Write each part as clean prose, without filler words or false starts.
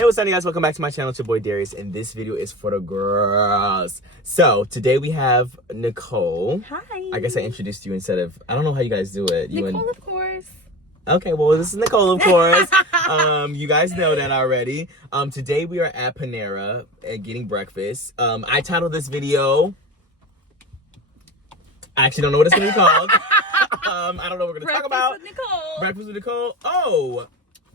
Hey, what's up, guys? Welcome back to my channel. It's your boy Darius, and this video is for the girls. So today we have Nicole. Hi. I guess I introduced you instead of, I don't know how you guys do it. Nicole, of course. Okay, well, this is Nicole, of course. You guys know that already. Today we are at Panera and getting breakfast. I titled this video, I actually don't know what it's gonna be called. I don't know what we're gonna talk about. Breakfast with Nicole. Breakfast with Nicole. Oh.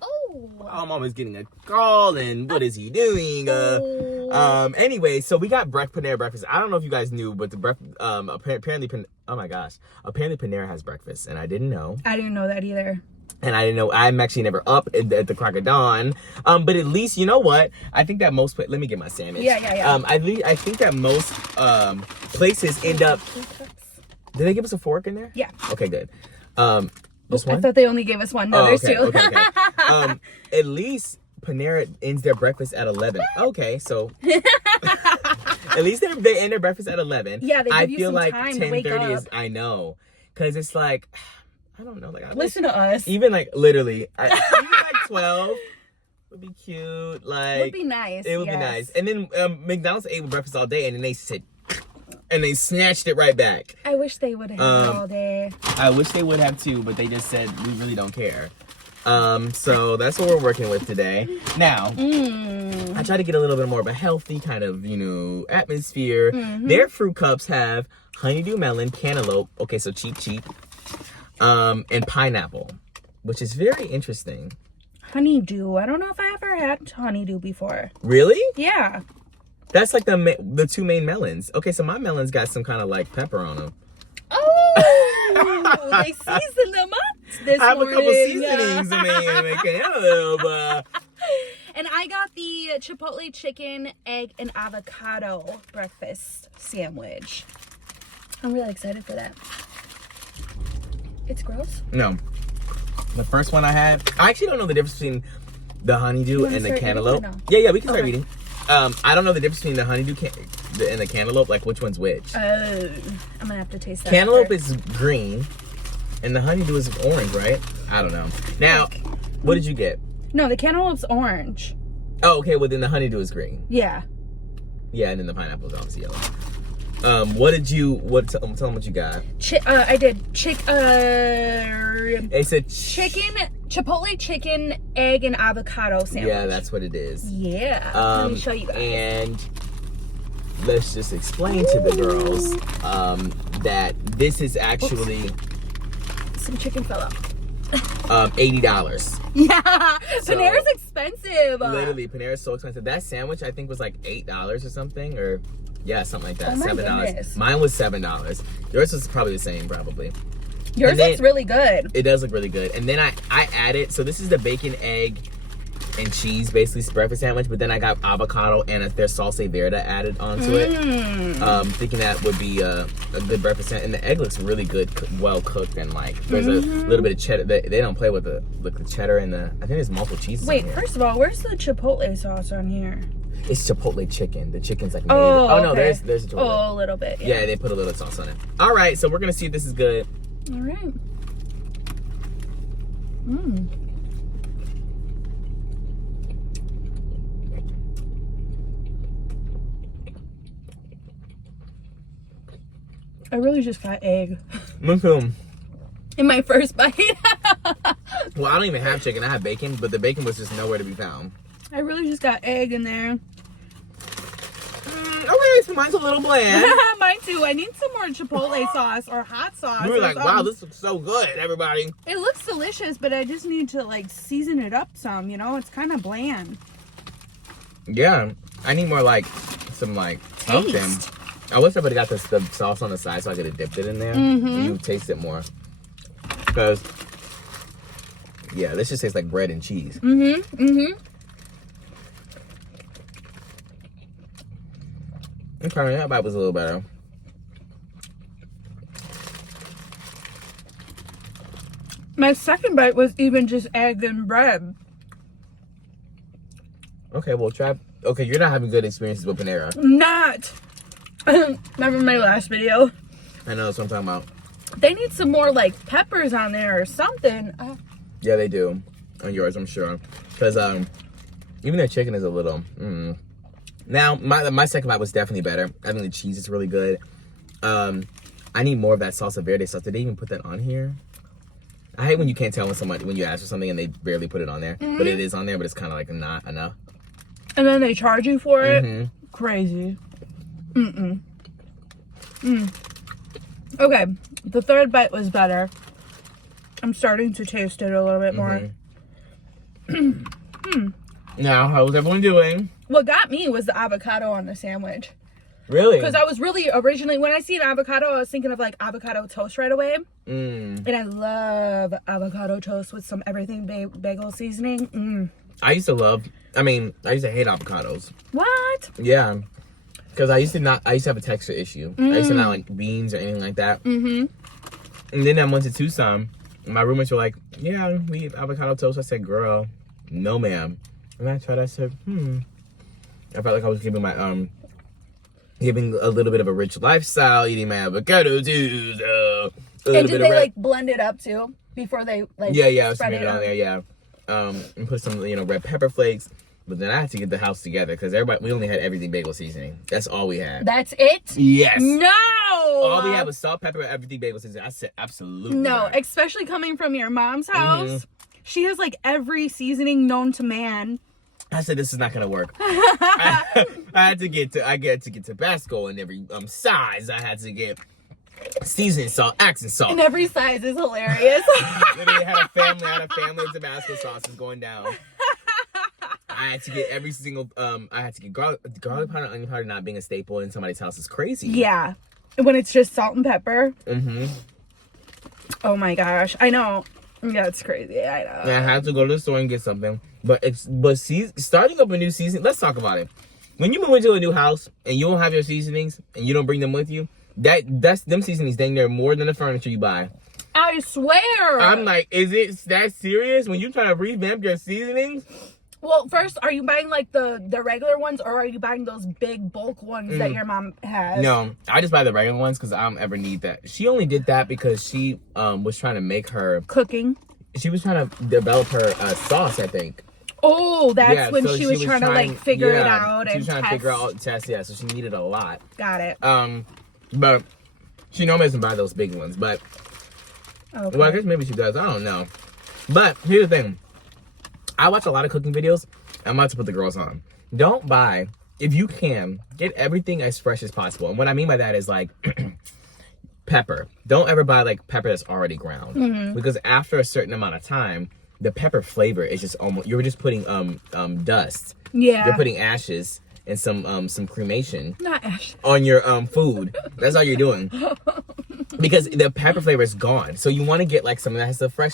Oh. Mom is getting a call, and what is he doing? Anyway, so we got Panera breakfast. I don't know if you guys knew, but the apparently, oh my gosh, apparently Panera has breakfast, and I didn't know. I didn't know that either. And I didn't know. I'm actually never up at the crack of dawn. But at least, you know what? I think that most let me get my sandwich. Yeah. I think that most places end up. Did they give us a fork in there? Yeah. Okay, good. Just one? I thought they only gave us one. No, there's two. Okay. At least Panera ends their breakfast at 11. Okay, so at least they end their breakfast at 11. Yeah, they give I you feel some like time to wake 10:30 up. is. I know, because it's like I don't know. Like Listen to us. even like literally, even like 12 would be cute. Like Would be nice. It would be nice. And then McDonald's ate breakfast all day, and then they said. And they snatched it right back. I wish they would have had it all day. I wish they would have too, but they just said we really don't care. So that's what we're working with today. Now, I try to get a little bit more of a healthy kind of, atmosphere. Their fruit cups have honeydew melon, cantaloupe. Okay, so cheap. And pineapple, which is very interesting. Honeydew. I don't know if I ever had honeydew before. Really? Yeah. That's like the two main melons. Okay, so my melons got some kind of like pepper on them. Oh, they seasoned them up this I have morning. a couple seasonings, man. And I got the chipotle chicken, egg, and avocado breakfast sandwich. I'm really excited for that. It's gross. No. The first one I had, I actually don't know the difference between the honeydew and the cantaloupe. No? Yeah, we can start eating. I don't know the difference between the honeydew and the cantaloupe, like which one's which. I'm gonna have to taste that. Cantaloupe after. is green, and the honeydew is orange, right? I don't know. Now, what did you get? No, the cantaloupe's orange. Oh, okay, well then the honeydew is green. Yeah. Yeah, and then the pineapple is obviously yellow. Tell them what you got. I did It's a chipotle chicken, egg, and avocado sandwich. Yeah, that's what it is. Yeah. Let me show you guys. And let's just explain to the girls that this is actually some chicken fell out. $80. Yeah, So, Panera's expensive. Literally, Panera's so expensive. That sandwich I think was like $8 or something, or something like that. Oh my $7. goodness. Mine was $7. Yours was probably the same, probably. Yours looks really good. It does look really good. And then I added, so this is the bacon, egg, and cheese, basically breakfast sandwich. But then I got avocado and their salsa verde added onto it. Thinking that would be a good breakfast sandwich. And the egg looks really good, well cooked, and like there's a little bit of cheddar. They don't play with the cheddar and I think there's multiple cheeses. Wait, first of all, where's the chipotle sauce on here? It's chipotle chicken. The chicken's like made. Oh, no, okay. there's a chipotle. Oh, a little bit. Yeah, they put a little sauce on it. All right, so we're gonna see if this is good. All right. I really just got egg Me too. in my first bite. Well, I don't even have chicken. I have bacon, but the bacon was just nowhere to be found. I really just got egg in there. Okay, so mine's a little bland. Mine too. I need some more chipotle sauce or hot sauce. We were like, wow, this looks so good, everybody. It looks delicious, but I just need to like season it up some, It's kind of bland. Yeah, I need more like some like something. Taste. I wish somebody got the sauce on the side so I could have dipped it in there. You taste it more. Because, yeah, this just tastes like bread and cheese. Okay, that bite was a little better. My second bite was even just egg and bread. Okay, well, try. Okay, you're not having good experiences with Panera. Not. Remember my last video? I know, that's what I'm talking about. They need some more like peppers on there or something. Yeah, they do. On yours, I'm sure. Because Even their chicken is a little. Now, my second bite was definitely better. I think the cheese is really good. I need more of that salsa verde sauce. Did they even put that on here? I hate when you can't tell when you ask for something and they barely put it on there. But it is on there, but it's kind of like not enough. And then they charge you for it? Crazy. Okay, the third bite was better. I'm starting to taste it a little bit more. Now, how was everyone doing? What got me was the avocado on the sandwich. Really? Because I was really originally, when I see an avocado, I was thinking of like avocado toast right away. And I love avocado toast with some everything bagel seasoning. I used to hate avocados. What? Yeah. Because I used to have a texture issue. I used to not like beans or anything like that. And then I went to Tucson. And my roommates were like, yeah, we eat avocado toast. I said, girl, no ma'am. And I tried, I said, I felt like I was giving my, giving a little bit of a rich lifestyle, eating my avocado toast. And did they like blend it up too? Before they like Yeah, spread it on there, yeah. And put some, red pepper flakes. But then I had to get the house together because we only had everything bagel seasoning. That's all we had. That's it? Yes. No! All we had was salt, pepper, everything bagel seasoning. I said absolutely no, not. Especially coming from your mom's house. She has like every seasoning known to man. I said this is not gonna work. I had to get Tabasco in every size. I had to get seasoning salt, accent salt. And every size is hilarious. Literally had a family of Tabasco sauces going down. I had to get every single I had to get garlic powder, onion powder not being a staple in somebody's house is crazy. Yeah. When it's just salt and pepper. Oh my gosh. I know. Yeah, it's crazy. I know. Yeah, I had to go to the store and get something. But starting up a new season, let's talk about it. When you move into a new house and you don't have your seasonings and you don't bring them with you, that's them seasonings dang near more than the furniture you buy. I swear. I'm like, is it that serious when you try to revamp your seasonings? Well, first, are you buying like the regular ones or are you buying those big bulk ones that your mom has? No, I just buy the regular ones because I don't ever need that. She only did that because she was trying to make her cooking. She was trying to develop her sauce, I think. Oh, that's when so she was trying to like figure it out. She was trying to figure out test, so she needed a lot. Got it. But she normally doesn't buy those big ones. But well, I guess maybe she does. I don't know. But here's the thing. I watch a lot of cooking videos. I'm about to put the girls on. Don't buy, if you can, get everything as fresh as possible. And what I mean by that is like pepper. Don't ever buy like pepper that's already ground. Because after a certain amount of time, the pepper flavor is just almost, you're just putting dust. Yeah. You're putting ashes and some cremation Not ash. on your food. That's all you're doing. Because the pepper flavor is gone. So you want to get like something that has the fresh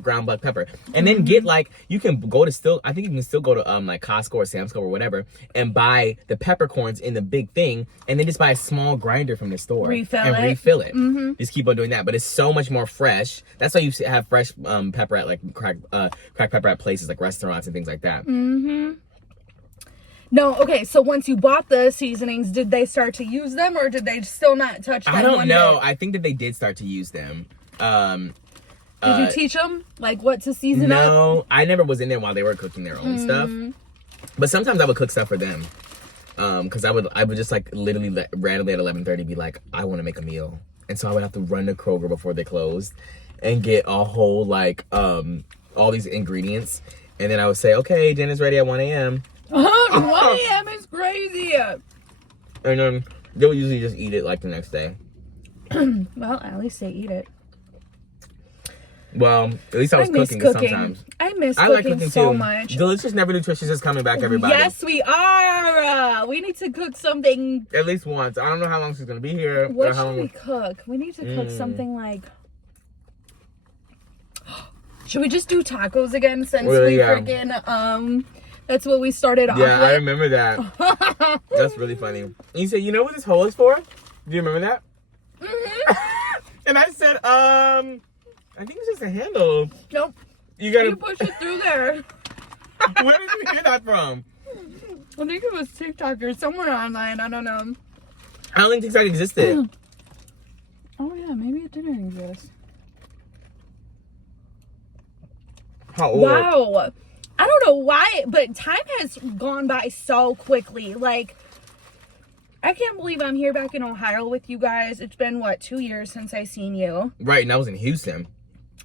ground black pepper. And then get like, you can go to I think you can still go to like Costco or Sam's Club or whatever and buy the peppercorns in the big thing and then just buy a small grinder from the store. Refill it. Just keep on doing that. But it's so much more fresh. That's why you have fresh pepper at like cracked pepper at places like restaurants and things like that. No, okay, so once you bought the seasonings, did they start to use them or did they still not touch them? I don't know. I think that they did start to use them. Did you teach them like what to season up? No, I never was in there while they were cooking their own stuff. But sometimes I would cook stuff for them. Because I would just like literally randomly at 11:30 be like, I want to make a meal. And so I would have to run to Kroger before they closed and get a whole like all these ingredients. And then I would say, okay, dinner's ready at 1 a.m. 1 a.m. is crazy. And then they would usually just eat it like the next day. Well, at least they eat it. Well, at least I was cooking sometimes. I miss cooking so much. Delicious, Never Nutritious is coming back, everybody. Yes, we are. We need to cook something. At least once. I don't know how long she's going to be here. What should we cook? We need to cook something like... Should we just do tacos again since freaking... That's what we started off with. Yeah, I remember that. That's really funny. And you said, you know what this hole is for? Do you remember that? And I said, I think it's just a handle. Nope. You push it through there. Where did you hear that from? I think it was TikTok or somewhere online. I don't know. I don't think TikTok existed. Oh yeah, maybe it didn't exist. How old? Wow. I don't know why, but time has gone by so quickly. Like, I can't believe I'm here back in Ohio with you guys. It's been, what, 2 years since I seen you. Right, and I was in Houston.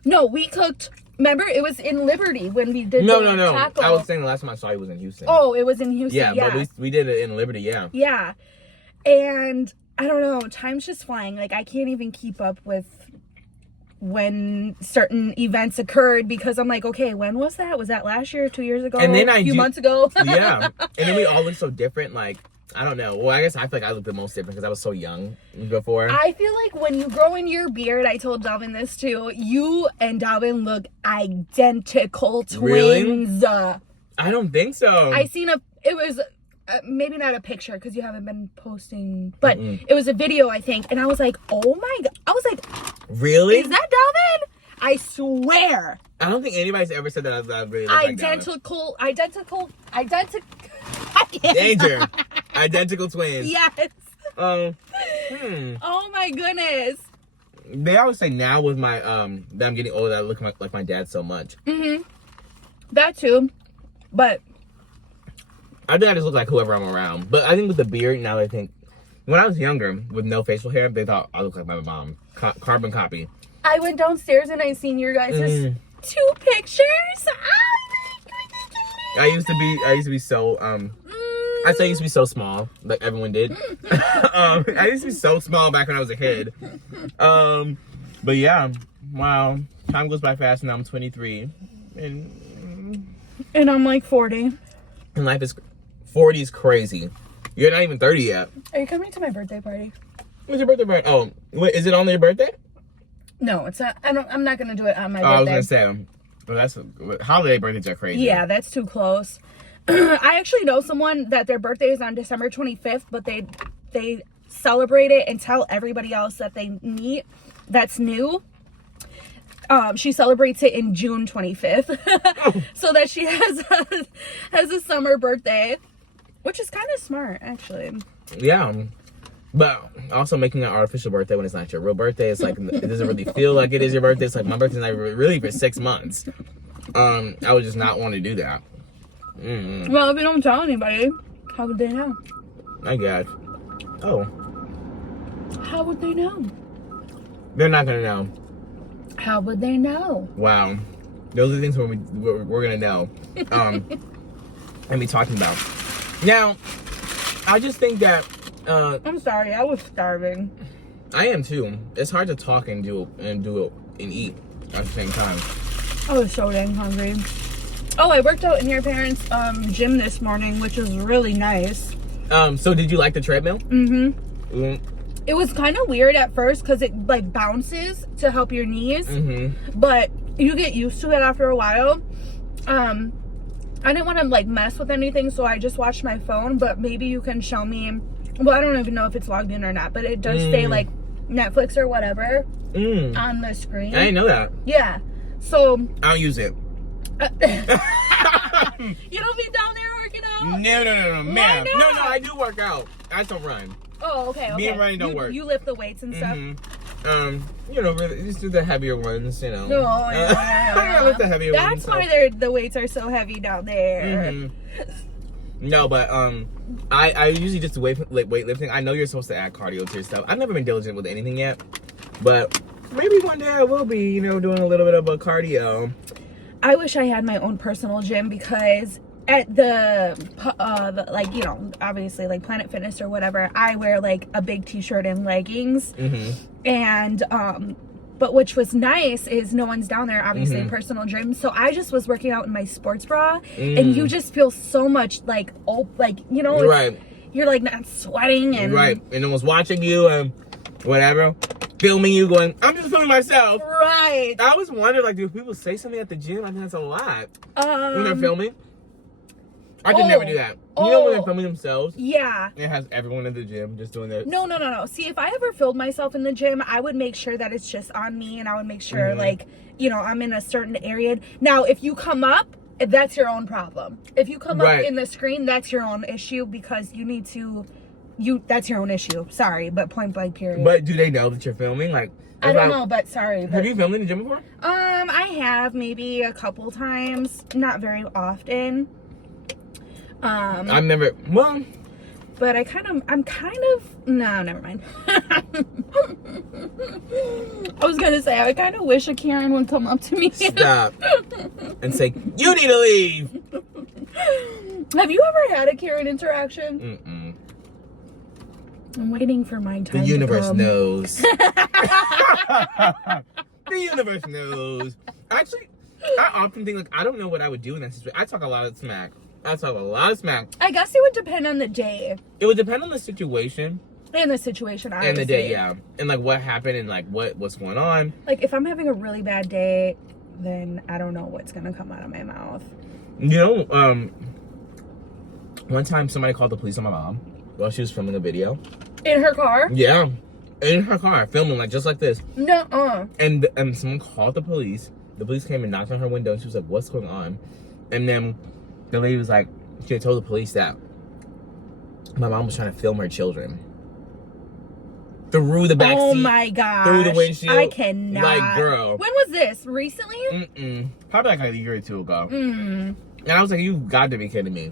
No, we cooked. Remember, it was in Liberty when we did No. taco. I was saying the last time I saw you was in Houston. Oh, it was in Houston. Yeah, but we did it in Liberty, yeah. Yeah. And I don't know, time's just flying. Like, I can't even keep up with when certain events occurred because I'm like, okay, when was that? Was that last year, 2 years ago? And then a few months ago? Yeah. And then we all look so different. Like, I don't know. Well, I guess I feel like I look the most different because I was so young before. I feel like when you grow in your beard, I told Dalvin this too, you and Dalvin look identical twins. Really? I don't think so. It was maybe not a picture because you haven't been posting, but it was a video, I think. And I was like, oh my God. I was like, really? Is that Dalvin? I swear. I don't think anybody's ever said that I really look identical. Danger. Identical twins. Yes. Oh my goodness. They always say now with my that I'm getting older, I look like my dad so much. That too, but I think I just look like whoever I'm around. But I think with the beard now, I think when I was younger with no facial hair, they thought I looked like my mom. Carbon copy. I went downstairs and I seen your guys' 2 pictures. I used to be so I say I used to be so small, like everyone did. I used to be so small back when I was a kid. But yeah, wow, time goes by fast. Now I'm 23, and I'm like 40. And life is 40 is crazy. You're not even 30 yet. Are you coming to my birthday party? When's your birthday party? Oh, wait, is it on your birthday? No, it's not. I'm not gonna do it on my I was birthday. gonna say, well, that's holiday birthdays are crazy. Yeah, that's too close. I actually know someone that their birthday is on December 25th, but they celebrate it and tell everybody else that they meet that's new. She celebrates it in June 25th, so that she has a summer birthday, which is kind of smart, actually. Yeah, but also making an artificial birthday when it's not your real birthday, it's like it doesn't really feel like it is your birthday. It's like my birthday's not really for 6 months. I would just not want to do that. Well, if you don't tell anybody, how would they know? I guess. Oh. How would they know? They're not gonna know. How would they know? Wow. Those are things we're gonna know. And be talking about. Now, I just think that I'm sorry, I was starving. I am too. It's hard to talk and do it and eat at the same time. I was so dang hungry. Oh, I worked out in your parents' gym this morning, which was really nice. So did you like the treadmill? It was kind of weird at first because it like bounces to help your knees, but you get used to it after a while. I didn't want to like mess with anything, so I just watched my phone, but maybe you can show me. Well, I don't even know if it's logged in or not, but it does say like Netflix or whatever on the screen. I didn't know that. Yeah. So I don't use it. You don't be down there working out? No, ma'am. No, I do work out. I just don't run. Oh, okay. Me and running don't work. You lift the weights and stuff? Really, just do the heavier ones, you know. No, I lift the heavier ones. That's why the weights are so heavy down there. No, but I usually just weightlifting. I know you're supposed to add cardio to your stuff. I've never been diligent with anything yet, but maybe one day I will be, doing a little bit of a cardio. I wish I had my own personal gym because at the obviously like Planet Fitness or whatever, I wear like a big t-shirt and leggings, and but which was nice is no one's down there, obviously, in personal gym, so I just was working out in my sports bra, and you just feel so much like right, you're like not sweating and right, and no one's watching you and whatever, filming you going, I'm just filming myself. Right. I always wondered, like, do people say something at the gym? I think that's a lot when they're filming. I could never do that. You know when they're filming themselves? Yeah. It has everyone in the gym just doing their... No. See, if I ever filmed myself in the gym, I would make sure that it's just on me, and I would make sure, like, I'm in a certain area. Now, if you come up, that's your own problem. If you come up in the screen, that's your own issue because you need to that's your own issue. Sorry, but point blank period. But do they know that you're filming? Like, I don't know, but sorry. Have you filmed in the gym before? I have maybe a couple times, not very often. I've never, well. But I'm kind of, no, never mind. I was gonna say, I kind of wish a Karen would come up to me. Stop. And say, you need to leave. Have you ever had a Karen interaction? Mm-mm. I'm waiting for my time. The universe to come. knows. The universe knows. Actually, I often think, like, I don't know what I would do in that situation. I talk a lot of smack. I guess it would depend on the day. It would depend on the situation. And the situation, obviously. And the day, yeah. And, like, what happened and, like, what's going on. Like, if I'm having a really bad day, then I don't know what's going to come out of my mouth. You know, one time somebody called the police on my mom while she was filming a video. In her car? Yeah. In her car, filming, like, just like this. Nuh-uh. And someone called the police. The police came and knocked on her window, and she was like, what's going on? And then the lady was like, she had told the police that my mom was trying to film her children. Through the back seat. Oh my gosh. Through the windshield. I cannot. Like, girl. When was this? Recently? Mm-mm. Probably like a year or two ago. Mm. And I was like, you got to be kidding me.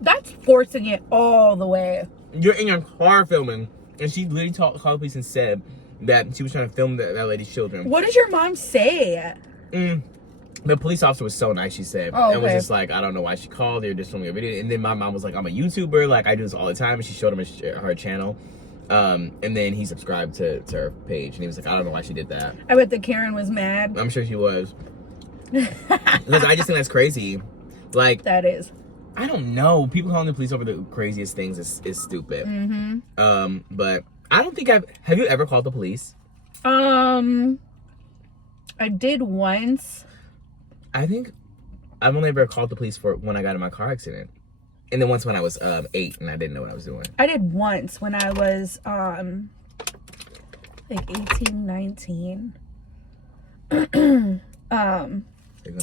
That's forcing it all the way. You're in your car filming. And she literally called the police and said that she was trying to film that lady's children. What did your mom say? The police officer was so nice, she said. Oh, okay. And was just like, I don't know why she called. They were just showing me a video. And then my mom was like, I'm a YouTuber. Like, I do this all the time. And she showed him her channel. And then he subscribed to her page. And he was like, I don't know why she did that. I bet the Karen was mad. I'm sure she was. Because I just think that's crazy. Like, that is. I don't know. People calling the police over the craziest things is stupid. Mm-hmm. But I don't think have you ever called the police? I did once. I think I've only ever called the police for when I got in my car accident. And then once when I was 8 and I didn't know what I was doing. I did once when I was like 18, 19. You're gonna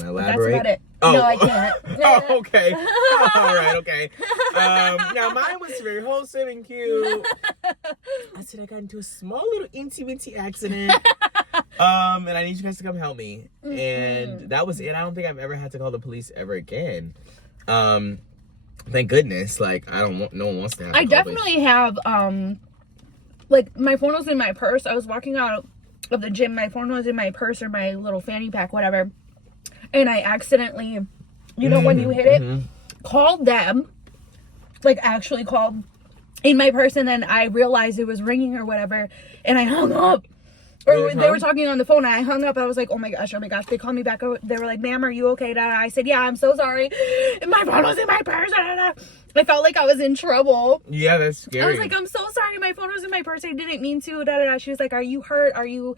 elaborate? That's about it. Oh. No, I can't. Oh, okay. All right, okay. Now mine was very wholesome and cute. I said I got into a small little inty-winty accident. And I need you guys to come help me. Mm-hmm. And that was it. I don't think I've ever had to call the police ever again. Thank goodness. Like, no one wants to have to I definitely have, like, my phone was in my purse. I was walking out of the gym. My phone was in my purse or my little fanny pack, whatever. And I accidentally, you know, when you hit it, called them. Like, actually called in my purse. And then I realized it was ringing or whatever. And I hung up. Or they were talking on the phone and I hung up. I was like, oh my gosh. They called me back. They were like, ma'am, are you okay? I said, yeah, I'm so sorry. And my phone was in my purse. I felt like I was in trouble. Yeah, that's scary. I was like, I'm so sorry. My phone was in my purse. I didn't mean to. She was like, are you hurt? Are you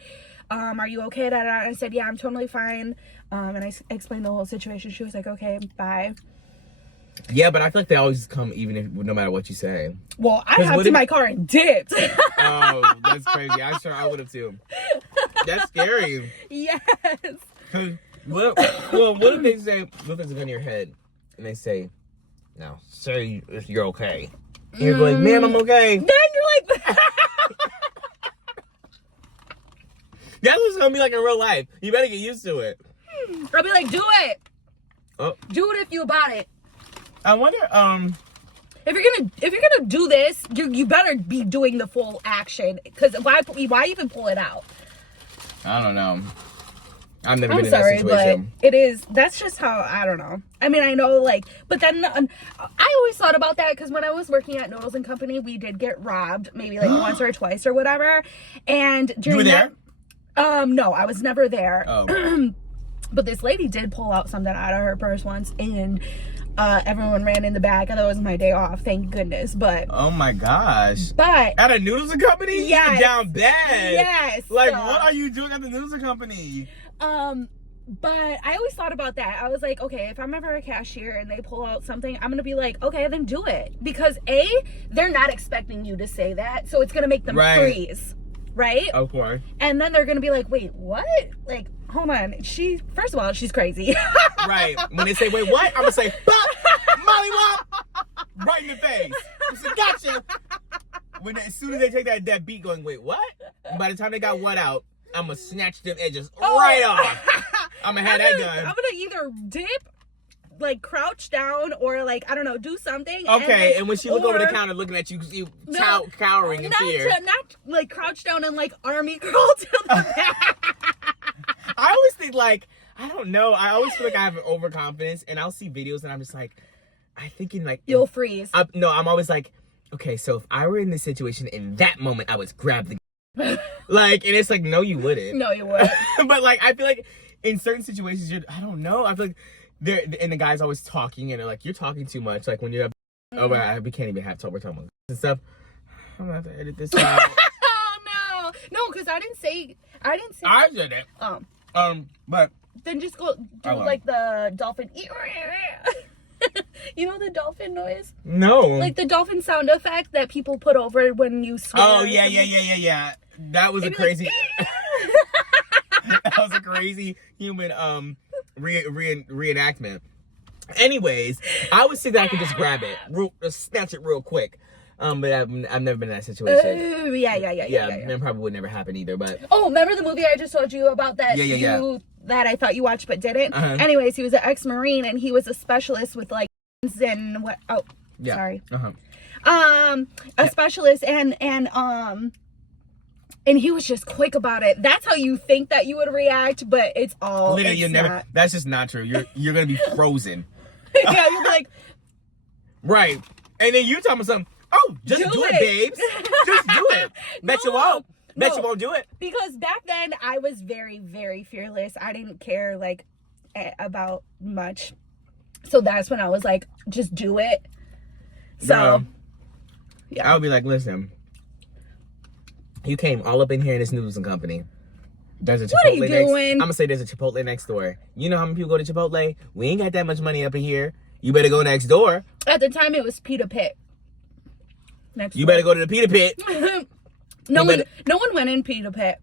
okay? I said, yeah, I'm totally fine. And I explained the whole situation. She was like, okay, bye. Yeah, but I feel like they always come no matter what you say. Well, I hopped in my car and dipped. Oh, that's crazy. I'm sure I would have too. That's scary. Yes. What if they say, what if there's a gun in your head and they say, no, say you're okay. And you're like, ma'am, I'm okay. Then you're like, that's what it's gonna be like in real life. You better get used to it. I'll be like, do it. Oh. Do it if you about it. I wonder, if you're gonna do this, you better be doing the full action. Because why even pull it out? I don't know. I've never been in that that situation. But that's just how, I don't know. I mean, I know, like, but then I always thought about that because when I was working at Noodles and Company, we did get robbed maybe like once or twice or whatever. And during you were there? No, I was never there. Oh. But this lady did pull out something out of her purse once and everyone ran in the back. I thought it was my day off, thank goodness. But oh my gosh. But at a Noodles and Company? Yes. You're down bad. Yes. Like, what are you doing at the Noodles and Company? But I always thought about that. I was like, okay, if I'm ever a cashier and they pull out something, I'm gonna be like, okay, then do it. Because they're not expecting you to say that, so it's gonna make them freeze. Right? Of course. And then they're gonna be like, wait, what? Like, hold on. First of all, she's crazy. Right. When they say, wait, what? I'm gonna say, Molly, what? Right in the face. I said, gotcha. as soon as they take that beat, going, wait, what? And by the time they got one out, I'm gonna snatch them edges right off. I'm gonna have that done. I'm gonna either dip, like crouch down, or like I don't know, do something. Okay, and when she look over the counter, looking at you cowering in fear. Not like crouch down and like army crawl to the back. I always think like, I don't know. I always feel like I have overconfidence, and I'll see videos, and I'm just like, I'm thinking like you'll freeze. No, I'm always like, okay, so if I were in this situation in that moment, I would grab the like, and it's like, no, you wouldn't. No, you wouldn't. But like, I feel like in certain situations, I don't know. I feel like and the guy's always talking, and they're like, you're talking too much. Like when you're, we can't even have talk. We're talking about and stuff. I'm gonna have to edit this out. Oh no, because I didn't say. I said it. But then just go do like the dolphin. You know the dolphin noise? No. Like the dolphin sound effect that people put over when you swim. Oh yeah. That was a crazy. That was a crazy human reenactment. Anyways, I would think that I could just grab it, snatch it real quick. But I've never been in that situation. Yeah. That probably would never happen either. But remember the movie I just told you about that? That I thought you watched but didn't. Anyways, he was an ex-Marine and he was a specialist with like and what? Oh, yeah. Sorry. A specialist and he was just quick about it. That's how you think that you would react, but it's all literally you're never. That's just not true. You're gonna be frozen. Yeah, you'll be like, right, and then you tell me something. Oh, just do it, babes. Just do it. Bet you won't. Bet you won't do it. Because back then I was very, very fearless. I didn't care like about much. So that's when I was like, just do it. So, yeah. I would be like, listen, you came all up in here in this noodles and company. There's a Chipotle what are you doing? I'm gonna say there's a Chipotle next door. You know how many people go to Chipotle? We ain't got that much money up in here. You better go next door. At the time, it was Pita Pit. You better go to the Pita Pit. No one went in Pita Pit.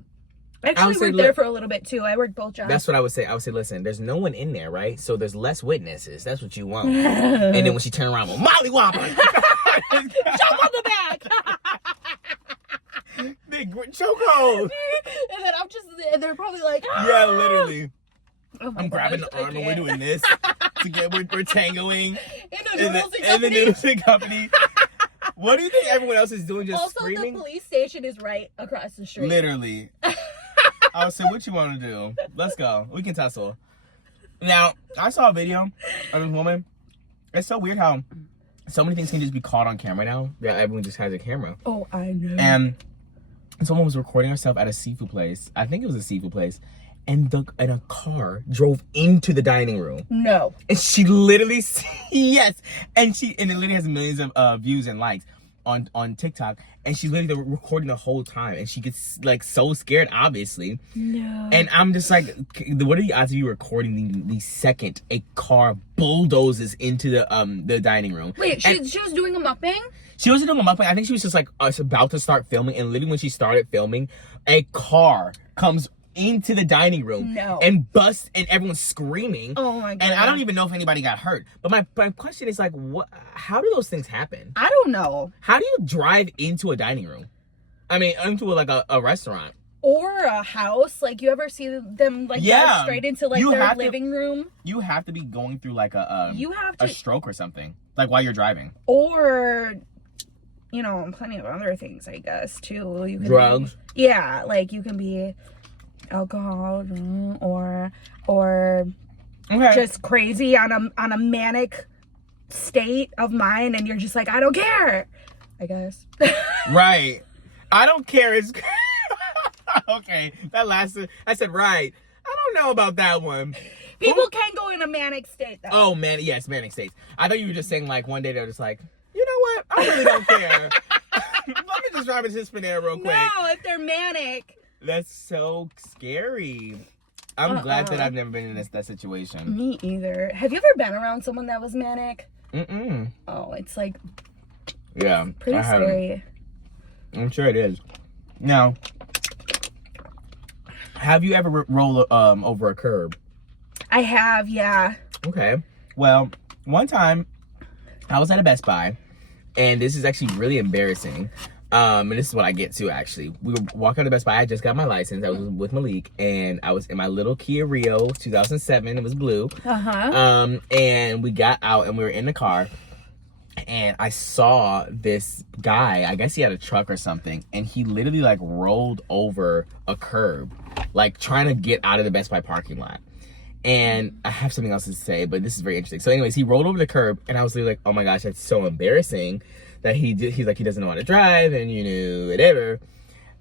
I actually worked there for a little bit too. I worked both jobs. That's what I would say. I would say, listen, there's no one in there, right? So there's less witnesses. That's what you want. And then when she turned around, Molly Whopper. Jump on the back. Big chokehold. And they're probably like, yeah, literally. Oh I'm grabbing the arm and we're doing this. We're tangling. In the noodles and company. What do you think everyone else is doing? Just also, screaming? The police station is right across the street. Literally. I would say, what you want to do? Let's go. We can tussle. Now, I saw a video of this woman. It's so weird how so many things can just be caught on camera now. Yeah, everyone just has a camera. Oh, I know. And someone was recording herself at a seafood place. I think it was a seafood place. And a car drove into the dining room. No. And she literally, yes. And it literally has millions of views and likes on TikTok. And she's literally recording the whole time. And she gets like so scared, obviously. No. And I'm just like, what are the odds of you recording the second a car bulldozes into the dining room? Wait, she was doing a mukbang? She wasn't doing a mukbang. I think she was just like about to start filming. And literally when she started filming, a car comes into the dining room and busts and everyone's screaming. Oh my god. And I don't even know if anybody got hurt. But my question is like, how do those things happen? I don't know. How do you drive into a dining room? I mean, into a restaurant. Or a house. Like, you ever see them like drive straight into like their living room? You have to be going through like a stroke or something. Like while you're driving. Or plenty of other things, I guess, too. You can drugs. Like you can be alcohol or just crazy on a manic state of mind, and you're just like, I don't care, I guess. Right. I don't care. It's okay. That last I said right. I don't know about that one. People can go in a manic state though. Oh man, yes, manic states. I thought you were just saying like one day they're just like, you know what? I really don't care. Let me just drive into this Panera real quick. No, if they're manic. That's so scary. I'm glad that I've never been in that situation. Me either. Have you ever been around someone that was manic? Mm-mm. Oh, it's like... Yeah. Pretty scary. I'm sure it is. Now, have you ever rolled over a curb? I have, yeah. Okay. Well, one time, I was at a Best Buy, and this is actually really embarrassing. And this is what I get to, actually. We were walking to Best Buy. I just got my license. I was with Malik, and I was in my little Kia Rio 2007. It was blue. And we got out, and we were in the car, and I saw this guy. I guess he had a truck or something, and he literally, like, rolled over a curb, like, trying to get out of the Best Buy parking lot. And I have something else to say, but this is very interesting. So anyways, he rolled over the curb, and I was literally like, oh my gosh, that's so embarrassing that he's like, he doesn't know how to drive, and whatever.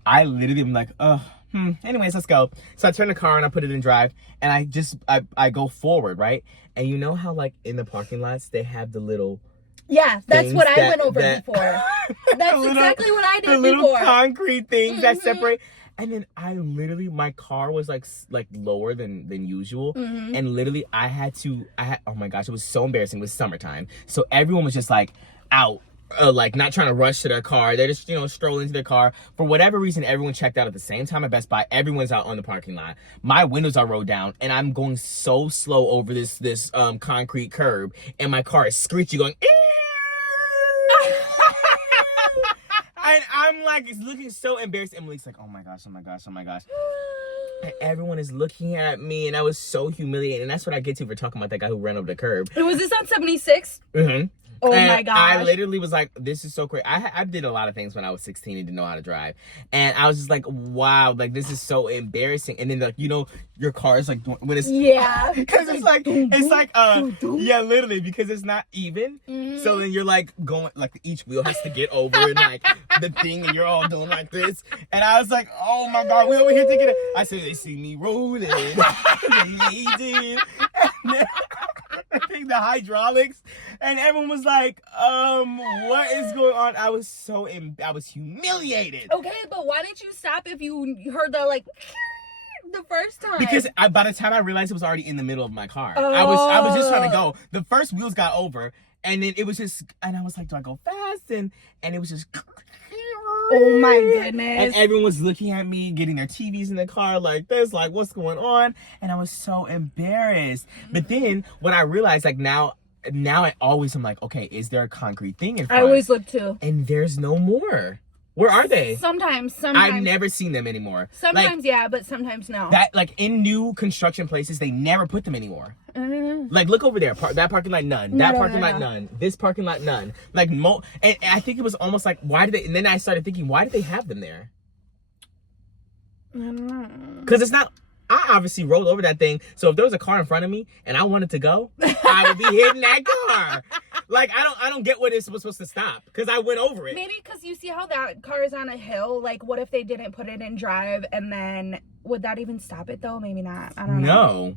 I literally am like, anyways, let's go. So I turn the car and I put it in drive, and I go forward, right? And you know how, like, in the parking lots, they have the little... Yeah, that's what I went over before. That's exactly what I did before. The little concrete things that separate. And then I literally, my car was like lower than usual. And literally I had, oh my gosh, it was so embarrassing. It was summertime. So everyone was just like out, like not trying to rush to their car. They're just, strolling to their car. For whatever reason, everyone checked out at the same time at Best Buy. Everyone's out on the parking lot. My windows are rolled down, and I'm going so slow over this concrete curb, and my car is screechy going, and I'm like, it's looking so embarrassed. Emily's like, oh my gosh. And everyone is looking at me, and I was so humiliated. And that's what I get to for talking about that guy who ran over the curb. Was this on 76? Oh my gosh. I literally was like, this is so crazy. I did a lot of things when I was 16 and didn't know how to drive. And I was just like, wow, like, this is so embarrassing. And then, like, your car is like, when it's... Yeah. Because it's like, yeah, literally, because it's not even. So then you're like going, like, each wheel has to get over and like the thing, and you're all doing like this. And I was like, oh my God, we over here taking it. I said, they see me rolling. They did. I think the hydraulics, and everyone was like, what is going on? I was humiliated. Okay, but why didn't you stop if you heard the, like, the first time? Because by the time I realized it was already in the middle of my car. I was just trying to go. The first wheels got over, and then it was just, and I was like, do I go fast? And it was just... Oh my goodness. And everyone was looking at me, getting their TVs in the car like this, like, what's going on? And I was so embarrassed. But then when I realized, like, now I always am like, okay, is there a concrete thing in front? I always look too. And there's no more. Where are they? Sometimes. I've never seen them anymore. Sometimes, like, yeah, but sometimes no. That, like, in new construction places, they never put them anymore. Like, look over there. That parking lot, none. That parking lot, none. This parking lot, none. Like, and I think it was almost like, why did they... And then I started thinking, why did they have them there? I don't know. Because it's not... I obviously rolled over that thing. So if there was a car in front of me and I wanted to go, I would be hitting that car. Like, I don't get what it's supposed to stop, because I went over it. Maybe because you see how that car is on a hill. Like, what if they didn't put it in drive, and then would that even stop it though? Maybe not. I don't know.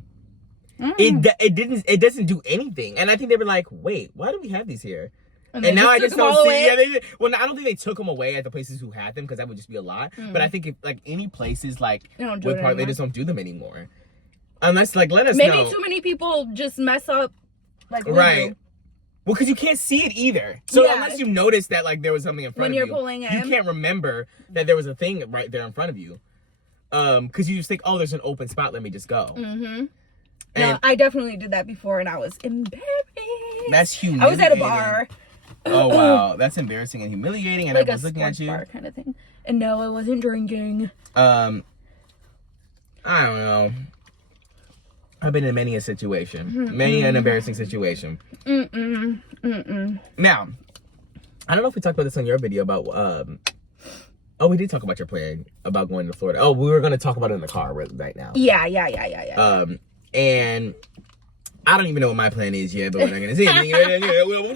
No. It doesn't do anything. And I think they were like, wait, why do we have these here? And now I just don't see. Yeah, they did. Well, I don't think they took them away at the places who had them, because that would just be a lot. But I think if, like, any places like Wood Park, they just don't do them anymore. Unless, like, let us know. Maybe too many people just mess up. Like, right. Well, because you can't see it either. So unless you notice that, like, there was something in front of you, when you're pulling in, you can't remember that there was a thing right there in front of you. Because you just think, oh, there's an open spot, let me just go. No, I definitely did that before, and I was embarrassed. That's humiliating. I was at a bar. Oh, wow. That's embarrassing and humiliating, and like I was looking at you. Bar kind of thing. And no, I wasn't drinking. I don't know. I've been in many a situation. Many an embarrassing situation. Now, I don't know if we talked about this on your video about, oh, we did talk about your plan about going to Florida. Oh, we were going to talk about it in the car right now. Yeah. And I don't even know what my plan is yet, but we're not going to see anything.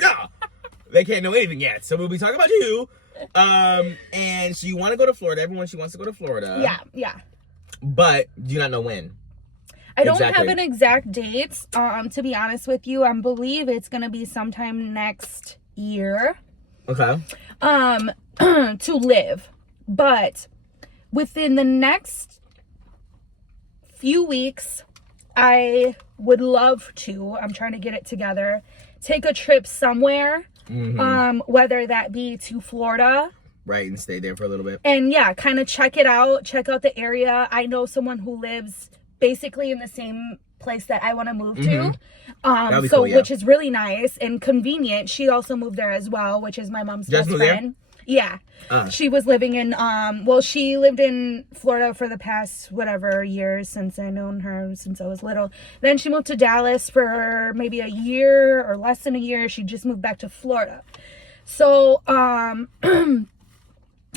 They can't know anything yet. So we'll be talking about you. And so you want to go to Florida. Everyone, she wants to go to Florida. Yeah. But do you not know when? I don't have an exact date. To be honest with you, I believe it's gonna be sometime next year. Okay. To live, but within the next few weeks, I would love to. I'm trying to get it together. Take a trip somewhere. Whether that be to Florida. Right, and stay there for a little bit. And yeah, kind of check it out. Check out the area. I know someone who lives basically in the same place that I want to move to. So cool, yeah. Which is really nice and convenient. She also moved there as well, which is my mom's best friend. Yeah. She was living in, she lived in Florida for the past whatever years since I known her since I was little. Then she moved to Dallas for maybe a year or less than a year. She just moved back to Florida. So,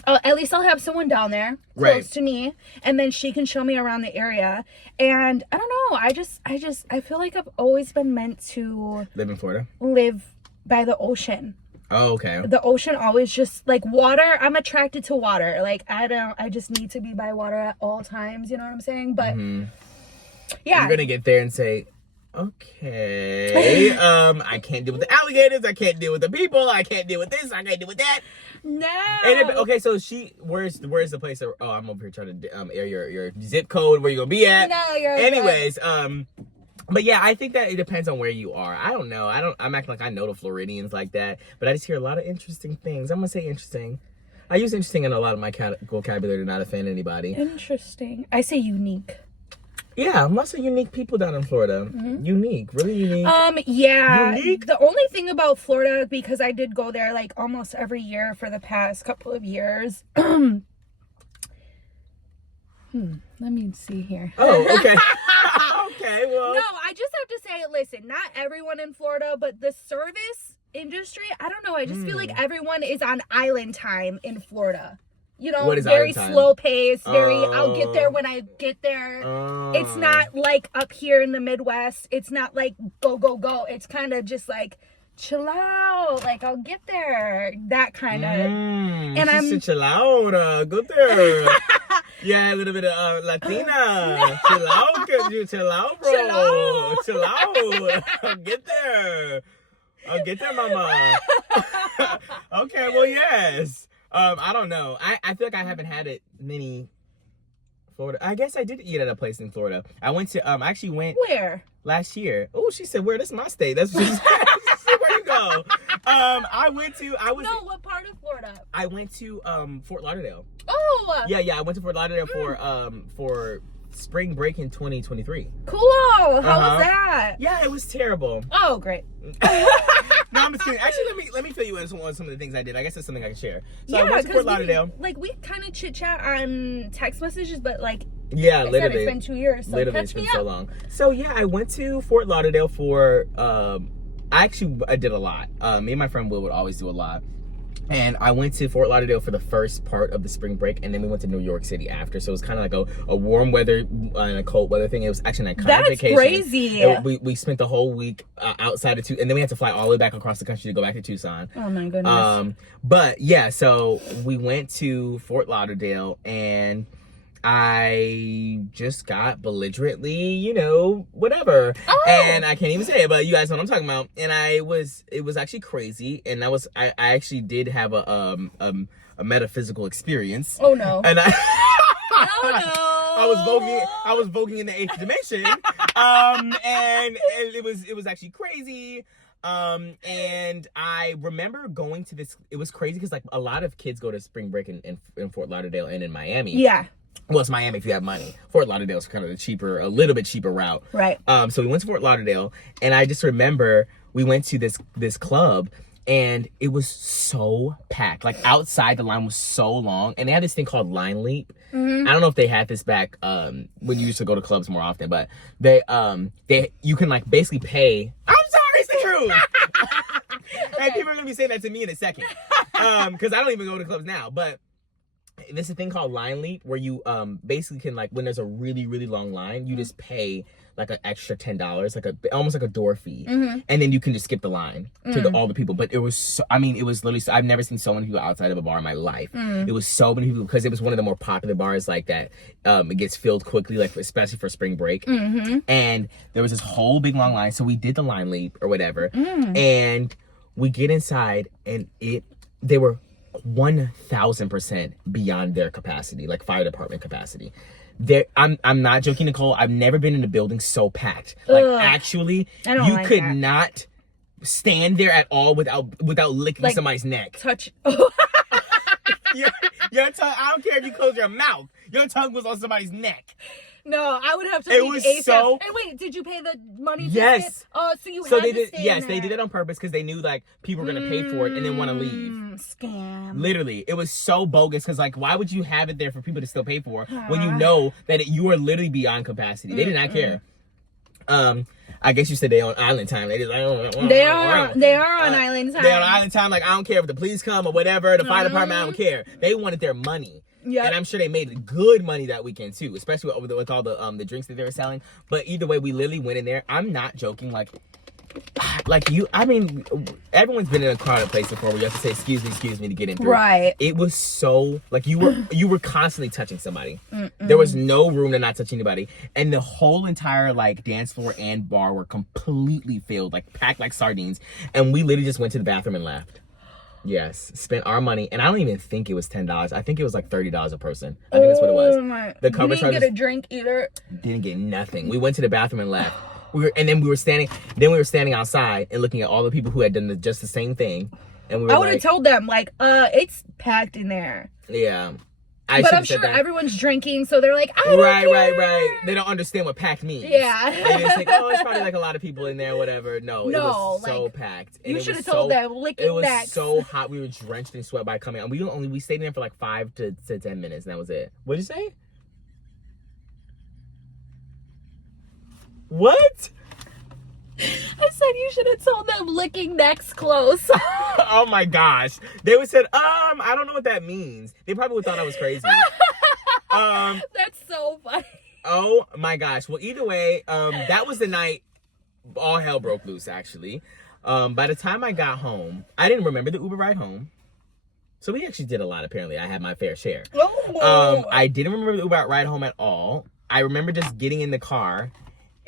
at least I'll have someone down there close to me, and then she can show me around the area. And I don't know, I feel like I've always been meant to live in Florida, live by the ocean. Oh, okay. The ocean always just, like, water, I'm attracted to water. Like, I just need to be by water at all times, you know what I'm saying? But, yeah. You're gonna get there and say, okay, I can't deal with the alligators, I can't deal with the people, I can't deal with this, I can't deal with that. No. And okay, so where's the place? Oh, I'm over here trying to air your zip code, where you gonna be at. No, you're Anyways, but yeah, I think that it depends on where you are. I don't know. I'm acting like I know the Floridians like that, but I just hear a lot of interesting things. I'm gonna say interesting. I use interesting in a lot of my vocabulary to not offend anybody. Interesting. I say unique. Yeah, lots of unique people down in Florida. Unique, really unique. Yeah. Unique. The only thing about Florida, because I did go there like almost every year for the past couple of years. Let me see here. Oh, okay. Okay, well. No, I just have to say, listen, not everyone in Florida, but the service industry, I don't know. I just feel like everyone is on island time in Florida. You know, what is very slow pace, I'll get there Oh. when I get there. It's not like up here in the Midwest. It's not like go, go, go. It's kind of just like chill out. Like, I'll get there. That kind of. And I'm chill out. Go there. Yeah, a little bit of Latina. Chill out, you chill out, bro. Chill out. I'll get there. I'll get there, mama. Okay, well, yes. I don't know. I feel like I haven't had it many Florida. I guess I did eat at a place in Florida. I went to I actually went Where? Last year. Oh, she said, "Where? This is my state." That's what she said. She said, "Where you go?" What part of Florida? I went to Fort Lauderdale. Oh. Yeah. I went to Fort Lauderdale for spring break in 2023. Cool. How was that? Yeah, it was terrible. Oh, great. No, I'm just kidding. Actually, let me fill you in on some of the things I did. I guess that's something I can share. So Yeah, I went to Fort Lauderdale. We kind of chit chat on text messages, but like, yeah, like literally, it's been 2 years. So literally, catch it's been me so up. long. So yeah, I went to Fort Lauderdale for. I did a lot. Me and my friend Will would always do a lot. And I went to Fort Lauderdale for the first part of the spring break, and then we went to New York City after. So it was kind of like a warm weather and a cold weather thing. It was actually an iconic vacation. That's crazy. We spent the whole week outside of Tucson, and then we had to fly all the way back across the country to go back to Tucson. Oh my goodness. But yeah, so we went to Fort Lauderdale, and I just got belligerently, whatever. Oh. And I can't even say it, but you guys know what I'm talking about. And it was actually crazy. And I actually did have a metaphysical experience. Oh no. And Oh no. I was voguing in the 8th dimension. And it was actually crazy. And I remember going to this, it was crazy because like a lot of kids go to spring break in Fort Lauderdale and in Miami. Yeah. Well, it's Miami if you have money. Fort Lauderdale is kind of a little bit cheaper route. Right. So we went to Fort Lauderdale, and I just remember we went to this club, and it was so packed. Like outside, the line was so long, and they had this thing called Line Leap. I don't know if they had this back when you used to go to clubs more often, but you can like basically pay. I'm sorry, it's the truth. And people are gonna be saying that to me in a second, because I don't even go to clubs now, but. There's a thing called Line Leap where you basically can like when there's a really really long line, you just pay like an extra $10, like almost like a door fee, and then you can just skip the line to all the people. But it was it was literally I've never seen so many people outside of a bar in my life. It was so many people because it was one of the more popular bars like that. It gets filled quickly, like especially for spring break. And there was this whole big long line, so we did the Line Leap or whatever, and we get inside, and they were 1,000% beyond their capacity, like fire department capacity. I'm not joking, Nicole. I've never been in a building so packed. Like actually, you could not stand there at all without licking like, somebody's neck. Touch. Your tongue, I don't care if you close your mouth. Your tongue was on somebody's neck. No, I would have to It leave was ASAP. so- And wait, did you pay the money? Yes. Oh, so you So had they to did. stay Yes, in they there. did it on purpose because they knew like people were gonna pay for it and then want to leave. Scam. Literally, it was so bogus because like, why would you have it there for people to still pay for when you know that you are literally beyond capacity? They did not care. I guess you said they on island time. They just like, They are on island time. They on island time. Like I don't care if the police come or whatever, the fire department. I don't care. They wanted their money. Yeah, and I'm sure they made good money that weekend too, especially with all the drinks that they were selling. But either way, we literally went in there. I'm not joking. Like you, I mean, everyone's been in a crowded place before where you have to say excuse me to get in through. Right. It was so like you were constantly touching somebody. There was no room to not touch anybody, and the whole entire like dance floor and bar were completely filled, like packed like sardines. And we literally just went to the bathroom and left. Yes, spent our money, and I don't even think it was $10. I think it was like $30 a person. I think that's what it was. The cover you didn't get a drink either. Didn't get nothing. We went to the bathroom and left. We were standing outside and looking at all the people who had done just the same thing, and we were I would have told them like, it's packed in there. Yeah. But I'm sure everyone's drinking, so they're like, I don't care. Right. They don't understand what packed means. Yeah. They just think, oh, it's probably like a lot of people in there, whatever. No, it was so packed. And you should have told them, licking It was necks. so hot. We were drenched in sweat by coming out. We stayed in there for like 5 to 10 minutes, and that was it. What'd you say? What? I said you should have told them licking necks close. Oh my gosh. They would said, I don't know what that means. They probably would thought I was crazy. That's so funny. Oh my gosh. Well, either way, that was the night all hell broke loose, actually. By the time I got home, I didn't remember the Uber ride home. So we actually did a lot, apparently. I had my fair share. I didn't remember the Uber ride home at all. I remember just getting in the car,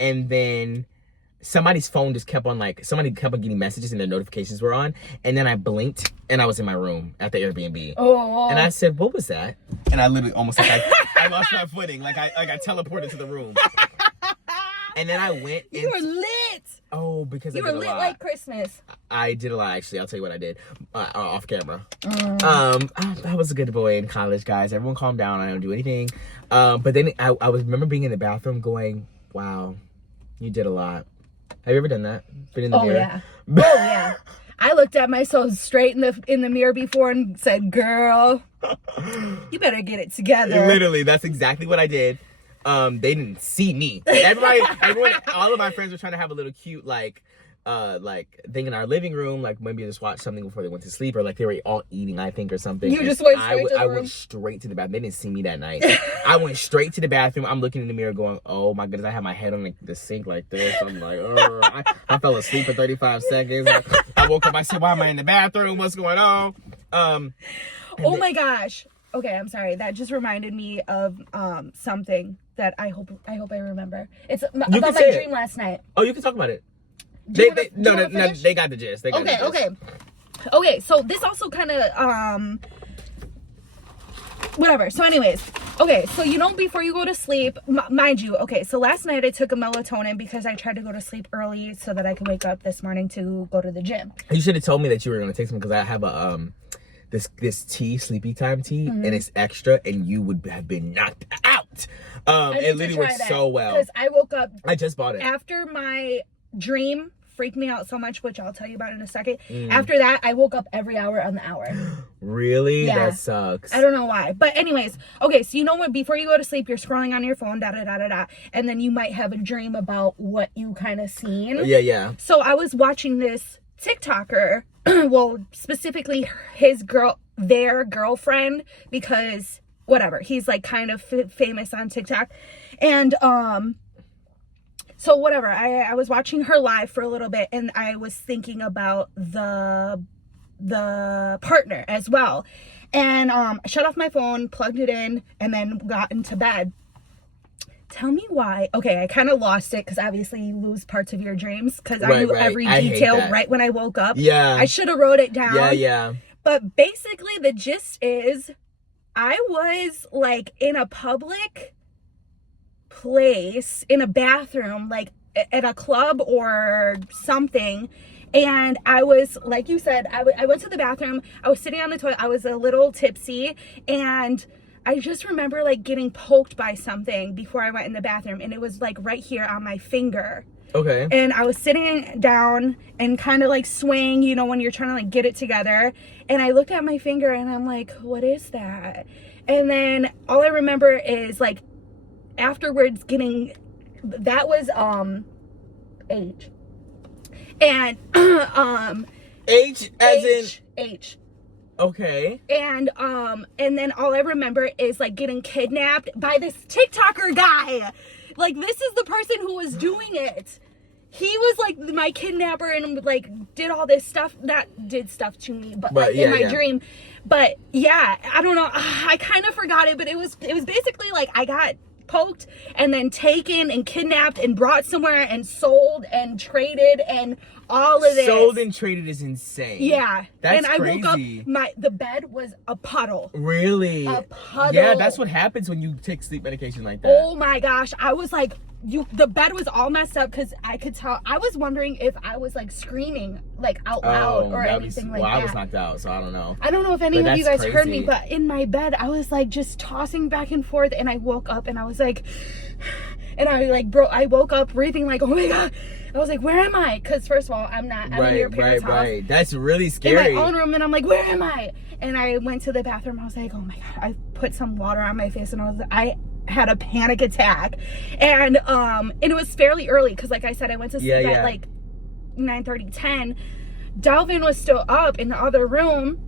and then somebody's phone just kept on somebody kept on getting messages and their notifications were on, and then I blinked and I was in my room at the Airbnb. And I said, what was that? And I literally almost I lost my footing, like I teleported to the room. And then I went. You were lit. Oh, because you were lit like Christmas. I did a lot, actually. I'll tell you what I did off camera. I was a good boy in college, guys. Everyone calm down. I don't do anything. But then I remember being in the bathroom going, wow, you did a lot. Have you ever done that? Been in the mirror? Yeah. Oh yeah. I looked at myself straight in the mirror before and said, "Girl, you better get it together." Literally, that's exactly what I did. They didn't see me. Everyone, all of my friends were trying to have a little cute like thing in our living room, like maybe just watch something before they went to sleep, or like they were all eating, I think, or something. You just went straight to the I room? went straight to the bathroom. They didn't see me that night. I went straight to the bathroom. I'm looking in the mirror going, oh my goodness, I have my head on the sink like this. I'm like, I fell asleep for 35 seconds. I woke up, I said, why am I in the bathroom? What's going on? Oh my gosh. Okay, I'm sorry. That just reminded me of something that I hope I remember. It's about my dream last night. Oh, you can talk about it. They got the gist. Okay. So this also kind of whatever. So anyways, okay. So before you go to sleep, mind you, okay. So last night I took a melatonin because I tried to go to sleep early so that I could wake up this morning to go to the gym. You should have told me that you were gonna take some because I have a this tea, sleepy time tea, and it's extra, and you would have been knocked out. It literally works so well. Because I woke up. I just bought it after my dream freaked me out so much, which I'll tell you about in a second. After that, I woke up every hour on the hour. Really? Yeah. That sucks. I don't know why. But anyways, okay, so what, before you go to sleep, you're scrolling on your phone, and then you might have a dream about what you kind of seen. Yeah. So I was watching this TikToker, well, specifically their girlfriend, because whatever, he's like kind of famous on TikTok. And so whatever, I was watching her live for a little bit, and I was thinking about the partner as well. And I shut off my phone, plugged it in, and then got into bed. Tell me why. Okay, I kind of lost it because obviously you lose parts of your dreams, because I knew every detail right when I woke up. Yeah. I should have wrote it down. Yeah. But basically the gist is I was like in a public place, in a bathroom, like at a club or something, And I was, like you said, I went to the bathroom. I was sitting on the toilet. I was a little tipsy, and I just remember like getting poked by something before I went in the bathroom, and it was like right here on my finger. Okay. And I was sitting down and kind of like swaying, you know, when you're trying to like get it together. And I looked at my finger and I'm like, what is that? And then all I remember is like afterwards getting, that was H. And H as H, in H. okay. And then all I remember is like getting kidnapped by this TikToker guy. Like, this is the person who was doing it. He was like my kidnapper and like did all this stuff, that did stuff to me, but like in my dream. But yeah, I don't know. I kind of forgot it, but it was basically like I got poked and then taken and kidnapped and brought somewhere and sold and traded and all of this. Sold and traded is insane. Yeah. That's and I crazy. woke up, the bed was a puddle. Really? A puddle. Yeah, that's what happens when you take sleep medication like that. Oh my gosh. I was like, the bed was all messed up because I could tell. I was wondering if I was like screaming like out loud or anything like that. I was knocked out, so I don't know. I don't know if any of you guys heard me, but in my bed, I was like just tossing back and forth, and I woke up and I was like, and I like I woke up breathing like, oh my God. I was like, where am I? Because first of all, I'm in your parents' house. Right. That's really scary. In my own room, and I'm like, where am I? And I went to the bathroom. I was like, oh my God. I put some water on my face, and I had a panic attack. And it was fairly early because, like I said, I went to sleep at like 9:30, 10. Dalvin was still up in the other room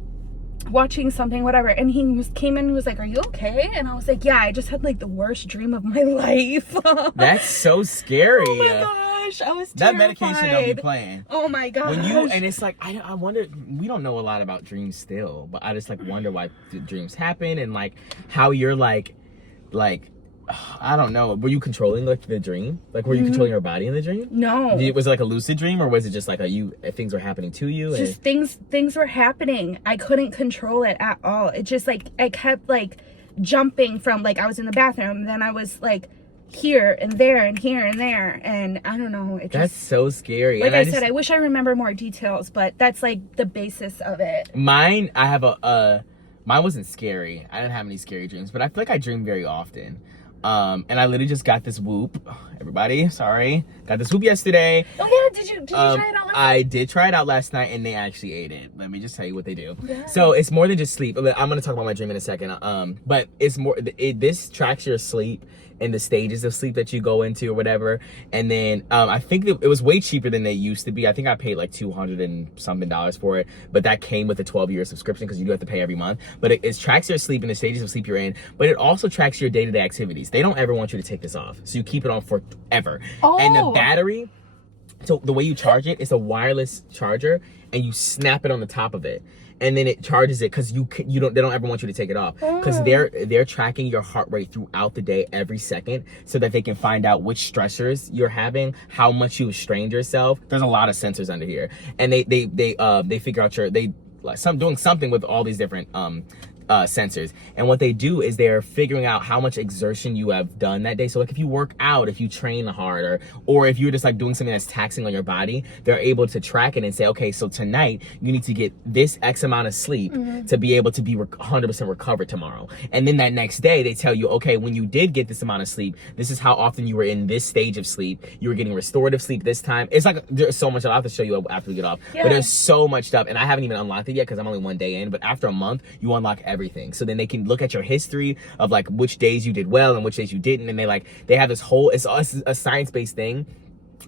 watching something, whatever, and he came in and was like, are you okay? And I was like, yeah, I just had like the worst dream of my life. That's so scary. Oh my gosh, I was terrified. That medication don't be playing. Oh my gosh. And it's like, I wonder, we don't know a lot about dreams still, but I just like wonder why the dreams happen and like how you're like I don't know. Were you controlling like the dream? Like, were you controlling your body in the dream? No. Was it like a lucid dream, or was it just like things were happening to you? Just things were happening. I couldn't control it at all. It just like I kept like jumping from like I was in the bathroom, then I was like here and there and here and there, and I don't know. That's so scary. Like I said, I wish I remember more details, but that's like the basis of it. Mine wasn't scary. I didn't have any scary dreams, but I feel like I dream very often. And I literally just got this whoop. Everybody, sorry. Got this whoop yesterday. Oh yeah, did you try it out last night? I did try it out last night, and they actually ate it. Let me just tell you what they do. Yeah. So it's more than just sleep. I'm gonna talk about my dream in a second. But it's more. This tracks your sleep and the stages of sleep that you go into or whatever. And then I think it was way cheaper than they used to be. I think I paid like $200 and something for it, but that came with a 12-year subscription because you do have to pay every month. But it tracks your sleep and the stages of sleep you're in, but it also tracks your day-to-day activities. They don't ever want you to take this off, so you keep it on forever. Oh. And the battery, so the way you charge it, it's a wireless charger, and you snap it on the top of it, and then it charges it because they don't ever want you to take it off because they're tracking your heart rate throughout the day every second so that they can find out which stressors you're having, how much you strained yourself. There's a lot of sensors under here, and they figure out doing something with all these different sensors. And what they do is they're figuring out how much exertion you have done that day. So like if you work out, if you train hard, or if you're just like doing something that's taxing on your body, they're able to track it and say, okay, so tonight you need to get this X amount of sleep to be able to be 100% recovered tomorrow. And then that next day they tell you, okay, when you did get this amount of sleep, this is how often you were in this stage of sleep. You were getting restorative sleep this time. It's like there's so much. I'll have to show you after we get off. Yeah. But there's so much stuff, and I haven't even unlocked it yet because I'm only one day in. But after a month, you unlock everything. So then they can look at your history of like which days you did well and which days you didn't, and they have this whole, it's a science-based thing.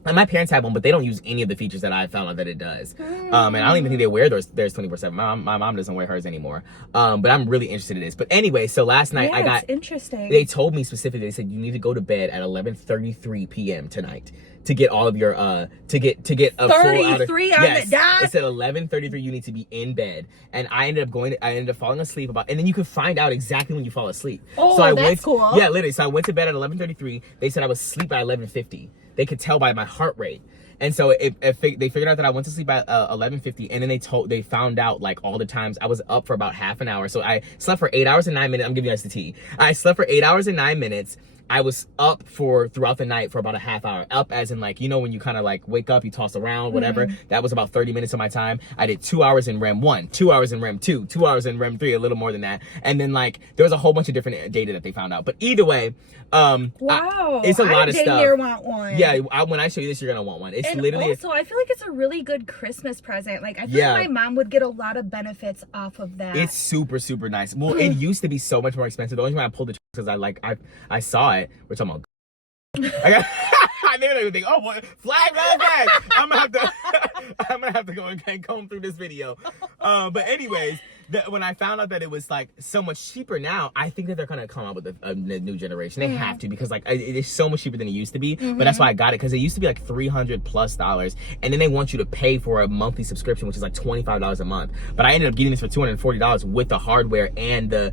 And my parents have one, but they don't use any of the features that I found out that it does. And I don't even think they wear theirs 24/7. My mom doesn't wear hers anymore. But I'm really interested in this. But anyway, so last night I got, interesting. They told me specifically, they said you need to go to bed at 11:33 p.m. tonight to get all of your to get a 33 on the dot. It said 11:33 you need to be in bed, and I ended up falling asleep and then you could find out exactly when you fall asleep. Oh, so that's cool. Yeah, literally. So I went to bed at 11:33. They said I was asleep at 11:50. They could tell by my heart rate. And so they figured out that I went to sleep at 11:50, and then they found out like all the times I was up for about half an hour. So I slept for 8 hours and 9 minutes. I'm giving you guys the tea. I slept for 8 hours and 9 minutes. I was up throughout the night for about a half hour. Up as in like, you know, when you kind of like wake up, you toss around, whatever. That was about 30 minutes of my time. I did 2 hours in REM 1, 2 hours in REM 2, 2 hours in REM 3, a little more than that. And then like, there was a whole bunch of different data that they found out. But either way, wow, it's a lot of stuff. I want one. Yeah, when I show you this, you're gonna want one. It's and literally also, I feel like it's a really good Christmas present. Like, I feel like my mom would get a lot of benefits off of that. It's super, super nice. Well, it used to be so much more expensive. The only reason I pulled the because I saw it. We're talking about. I didn't even think, oh, what? Flag. I'm gonna have to go and comb through this video. But anyways, when I found out that it was like so much cheaper now, I think that they're gonna come out with a new generation. They have to, because like it is so much cheaper than it used to be. But that's why I got it, because it used to be like $300+, and then they want you to pay for a monthly subscription, which is like $25 a month. But I ended up getting this for $240 with the hardware and a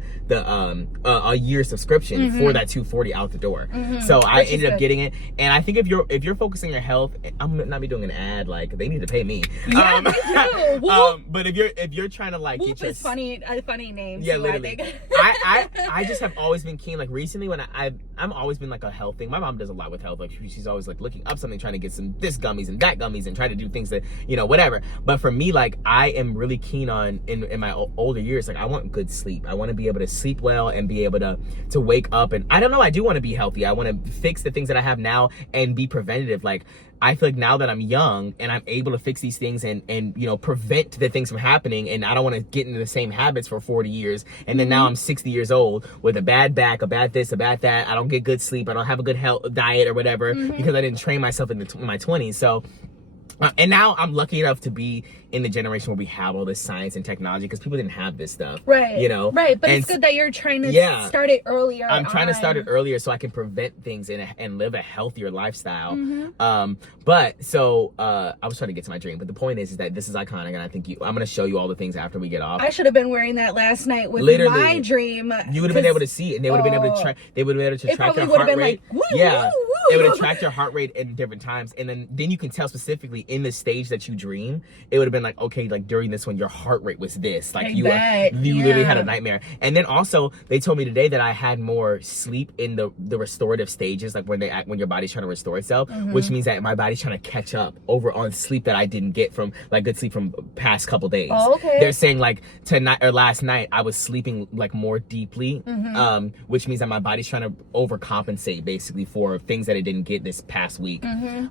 year subscription for that $240 out the door. So I ended up getting it, and I think if you're focusing on your health, I'm not be doing an ad, like they need to pay me. Yeah, they do. But if you're trying to like get your funny names. Yeah, too, literally. I just have always been keen. Like recently, when I'm always been like a health thing. My mom does a lot with health. Like she's always like looking up something, trying to get some this gummies and that gummies, and try to do things that, you know, whatever. But for me, like I am really keen on in my older years. Like I want good sleep. I want to be able to sleep well and be able to wake up. And I don't know. I do want to be healthy. I want to fix the things that I have now and be preventative. Like I feel like now that I'm young and I'm able to fix these things and you know, prevent the things from happening, and I don't want to get into the same habits for 40 years, and then now I'm 60 years old with a bad back, a bad this, a bad that. I don't get good sleep. I don't have a good health diet or whatever because I didn't train myself in my 20s. So and now I'm lucky enough to be in the generation where we have all this science and technology, because people didn't have this stuff. Right. You know? Right. But it's good that you're trying to start it earlier. I'm trying to start it earlier so I can prevent things and live a healthier lifestyle. But so I was trying to get to my dream. But the point is that this is iconic, and I think I'm going to show you all the things after we get off. I should have been wearing that last night with my dream. You would have been able to see it, and they would have been able to track. They would have been able to track your heart rate. Like, woo, yeah. Woo, woo. It would have tracked your heart rate in different times, and then you can tell specifically in the stage that you dream. It would have been like, okay, like during this one, your heart rate was this. Like you literally had a nightmare. And then also they told me today that I had more sleep in the restorative stages, like when your body's trying to restore itself, which means that my body's trying to catch up over on sleep that I didn't get from like good sleep from past couple days. Oh, okay. They're saying like tonight or last night I was sleeping like more deeply, which means that my body's trying to overcompensate basically for things that it didn't get this past week.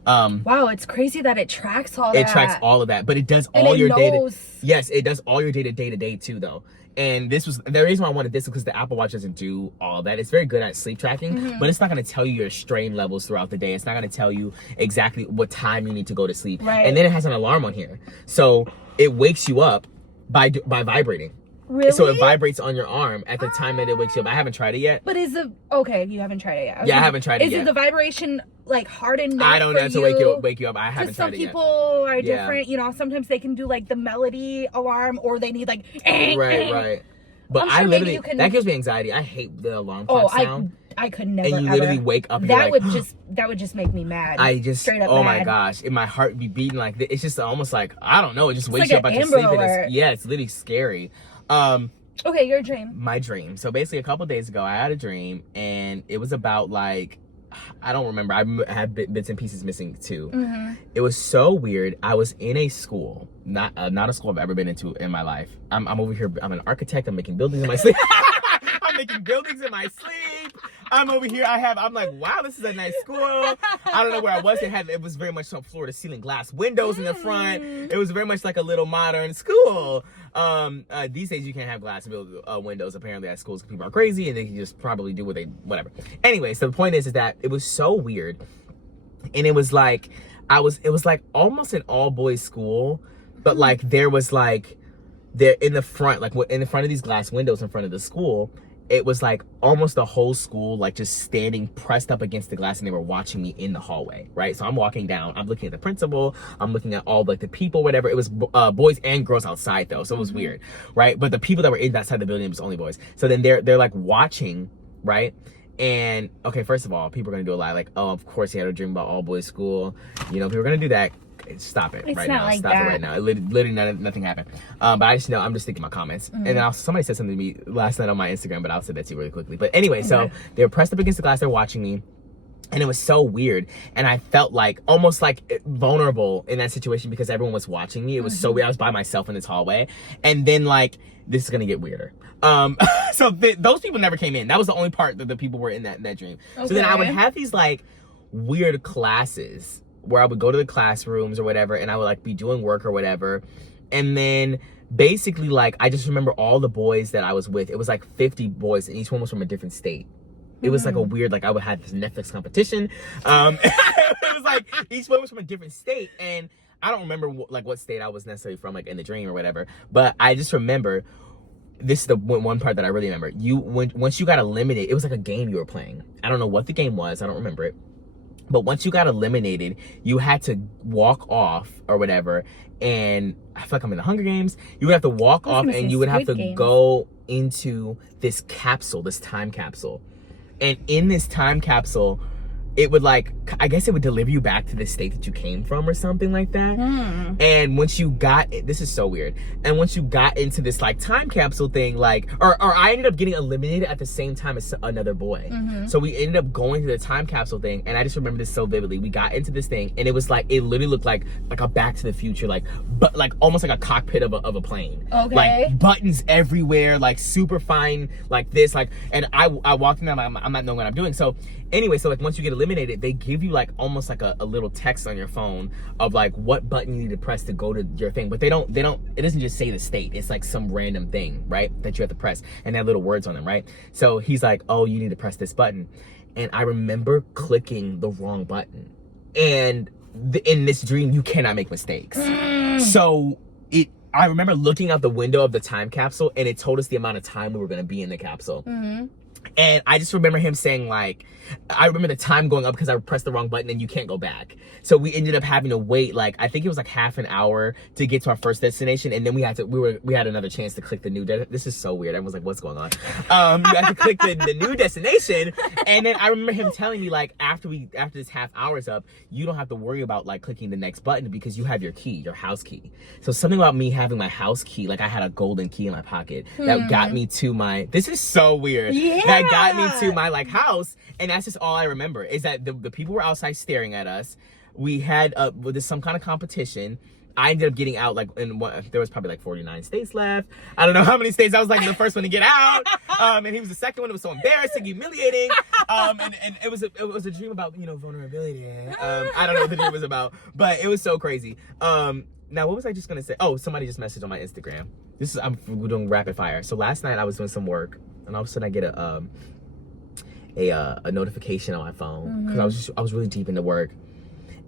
Wow, it's crazy that it tracks all that. It tracks all of that, but it does all your data. Yes, it does all your data day to day too, though. And this was the reason why I wanted this, because the Apple Watch doesn't do all that. It's very good at sleep tracking, but it's not going to tell you your strain levels throughout the day. It's not going to tell you exactly what time you need to go to sleep. Right. And then it has an alarm on here, so it wakes you up by vibrating. Really? So it vibrates on your arm at the time that it wakes you up. I haven't tried it yet. But is the okay? You haven't tried it yet. Yeah, I haven't tried it yet. Is it the vibration like hard enough? I don't know to wake you up. I haven't tried it yet. Some people are different. You know, sometimes they can do like the melody alarm, or they need like right. But I literally that gives me anxiety. I hate the alarm clock sound. I could never. And you literally wake up. And that would just make me mad. I just straight up. Oh mad. my gosh, and my heart be beating like this. It's just almost like I don't know. It just wakes like you up out your sleep. It's literally scary. Okay, your dream. My dream. So basically, a couple days ago, I had a dream, and it was about like, I don't remember. I had bits and pieces missing too. It was so weird. I was in a school, not a school I've ever been into in my life. I'm over here. I'm an architect. I'm making buildings in my sleep. I'm making buildings in my sleep. I'm over here. I'm like, wow, this is a nice school. I don't know where I was. It was very much some floor to ceiling glass windows in the front. It was very much like a little modern school. These days you can't have glass windows apparently at schools because people are crazy and they can just probably do whatever. Anyway, so the point is that it was so weird, and it was like it was like almost an all boys school, but like there was like there in the front, like in the front of these glass windows in front of the school. It was like almost the whole school like just standing pressed up against the glass, and they were watching me in the hallway, right? So I'm walking down, I'm looking at the principal, I'm looking at all like the people, whatever. It was boys and girls outside though, so it was weird, right? But the people that were in that side of the building, it was only boys. So then they're like watching, right? And okay, first of all, people are gonna do a lot like, oh, of course he had a dream about all boys school, you know, people are gonna do that. stop it It's right not now. like Stop that. it right now. It literally nothing happened. But I just know, I'm just thinking my comments. And then somebody said something to me last night on my Instagram, but I'll say that to you really quickly. But anyway, so they were pressed up against the glass, they're watching me. And it was so weird. And I felt like, almost like vulnerable in that situation because everyone was watching me. It was so weird. I was by myself in this hallway. And then like, this is gonna get weirder. So those people never came in. That was the only part that the people were in that dream. Okay. So then I would have these like weird classes where I would go to the classrooms or whatever, and I would like be doing work or whatever. And then basically like, I just remember all the boys that I was with. It was like 50 boys and each one was from a different state. It was like a weird, like I would have this Netflix competition. It was like each one was from a different state, and I don't remember what state I was necessarily from, like in the dream or whatever. But I just remember, this is the one part that I really remember. Once you got eliminated, it was like a game you were playing. I don't know what the game was. I don't remember it. But once you got eliminated, you had to walk off or whatever. And I feel like I'm in the Hunger Games. You would have to walk off, and you would have to go into this capsule, this time capsule. And in this time capsule, it would like, I guess it would deliver you back to the state that you came from or something like that. And once you got, this is so weird. And once you got into this like time capsule thing, like, or I ended up getting eliminated at the same time as another boy. So we ended up going to the time capsule thing. And I just remember this so vividly. We got into this thing and it was like, it literally looked like a Back to the Future, but like almost like a cockpit of a plane. Okay. Like buttons everywhere, like super fine, like this, like, and I walked in there, I'm not knowing what I'm doing. So anyway, so like once you get eliminated, they give you like almost like a little text on your phone of like what button you need to press to go to your thing. But they don't, it doesn't just say the state. It's like some random thing, right? That you have to press, and they have little words on them, right? So he's like, oh, you need to press this button. And I remember clicking the wrong button. And in this dream, you cannot make mistakes. So I remember looking out the window of the time capsule, and it told us the amount of time we were going to be in the capsule. And I just remember him saying like, I remember the time going up because I pressed the wrong button and you can't go back. So we ended up having to wait, like, I think it was like half an hour to get to our first destination. And then we had another chance to click the new, this is so weird. Everyone's like, what's going on? You had to click the new destination. And then I remember him telling me like, after this half hour's up, you don't have to worry about like clicking the next button because you have your key, your house key. So something about me having my house key, like I had a golden key in my pocket that got me to this is so weird. That got me to my like house. And that's just all I remember, is that the people were outside staring at us. We had some kind of competition. I ended up getting out like there was probably like 49 states left. I don't know how many states. I was like the first one to get out. And he was the second one. It was so embarrassing, humiliating. And it was a dream about, vulnerability. I don't know what the dream was about, but it was so crazy. Now what was I just gonna say? Oh, somebody just messaged on my Instagram. We're doing rapid fire. So last night I was doing some work, and all of a sudden I get a notification on my phone because I was really deep into work,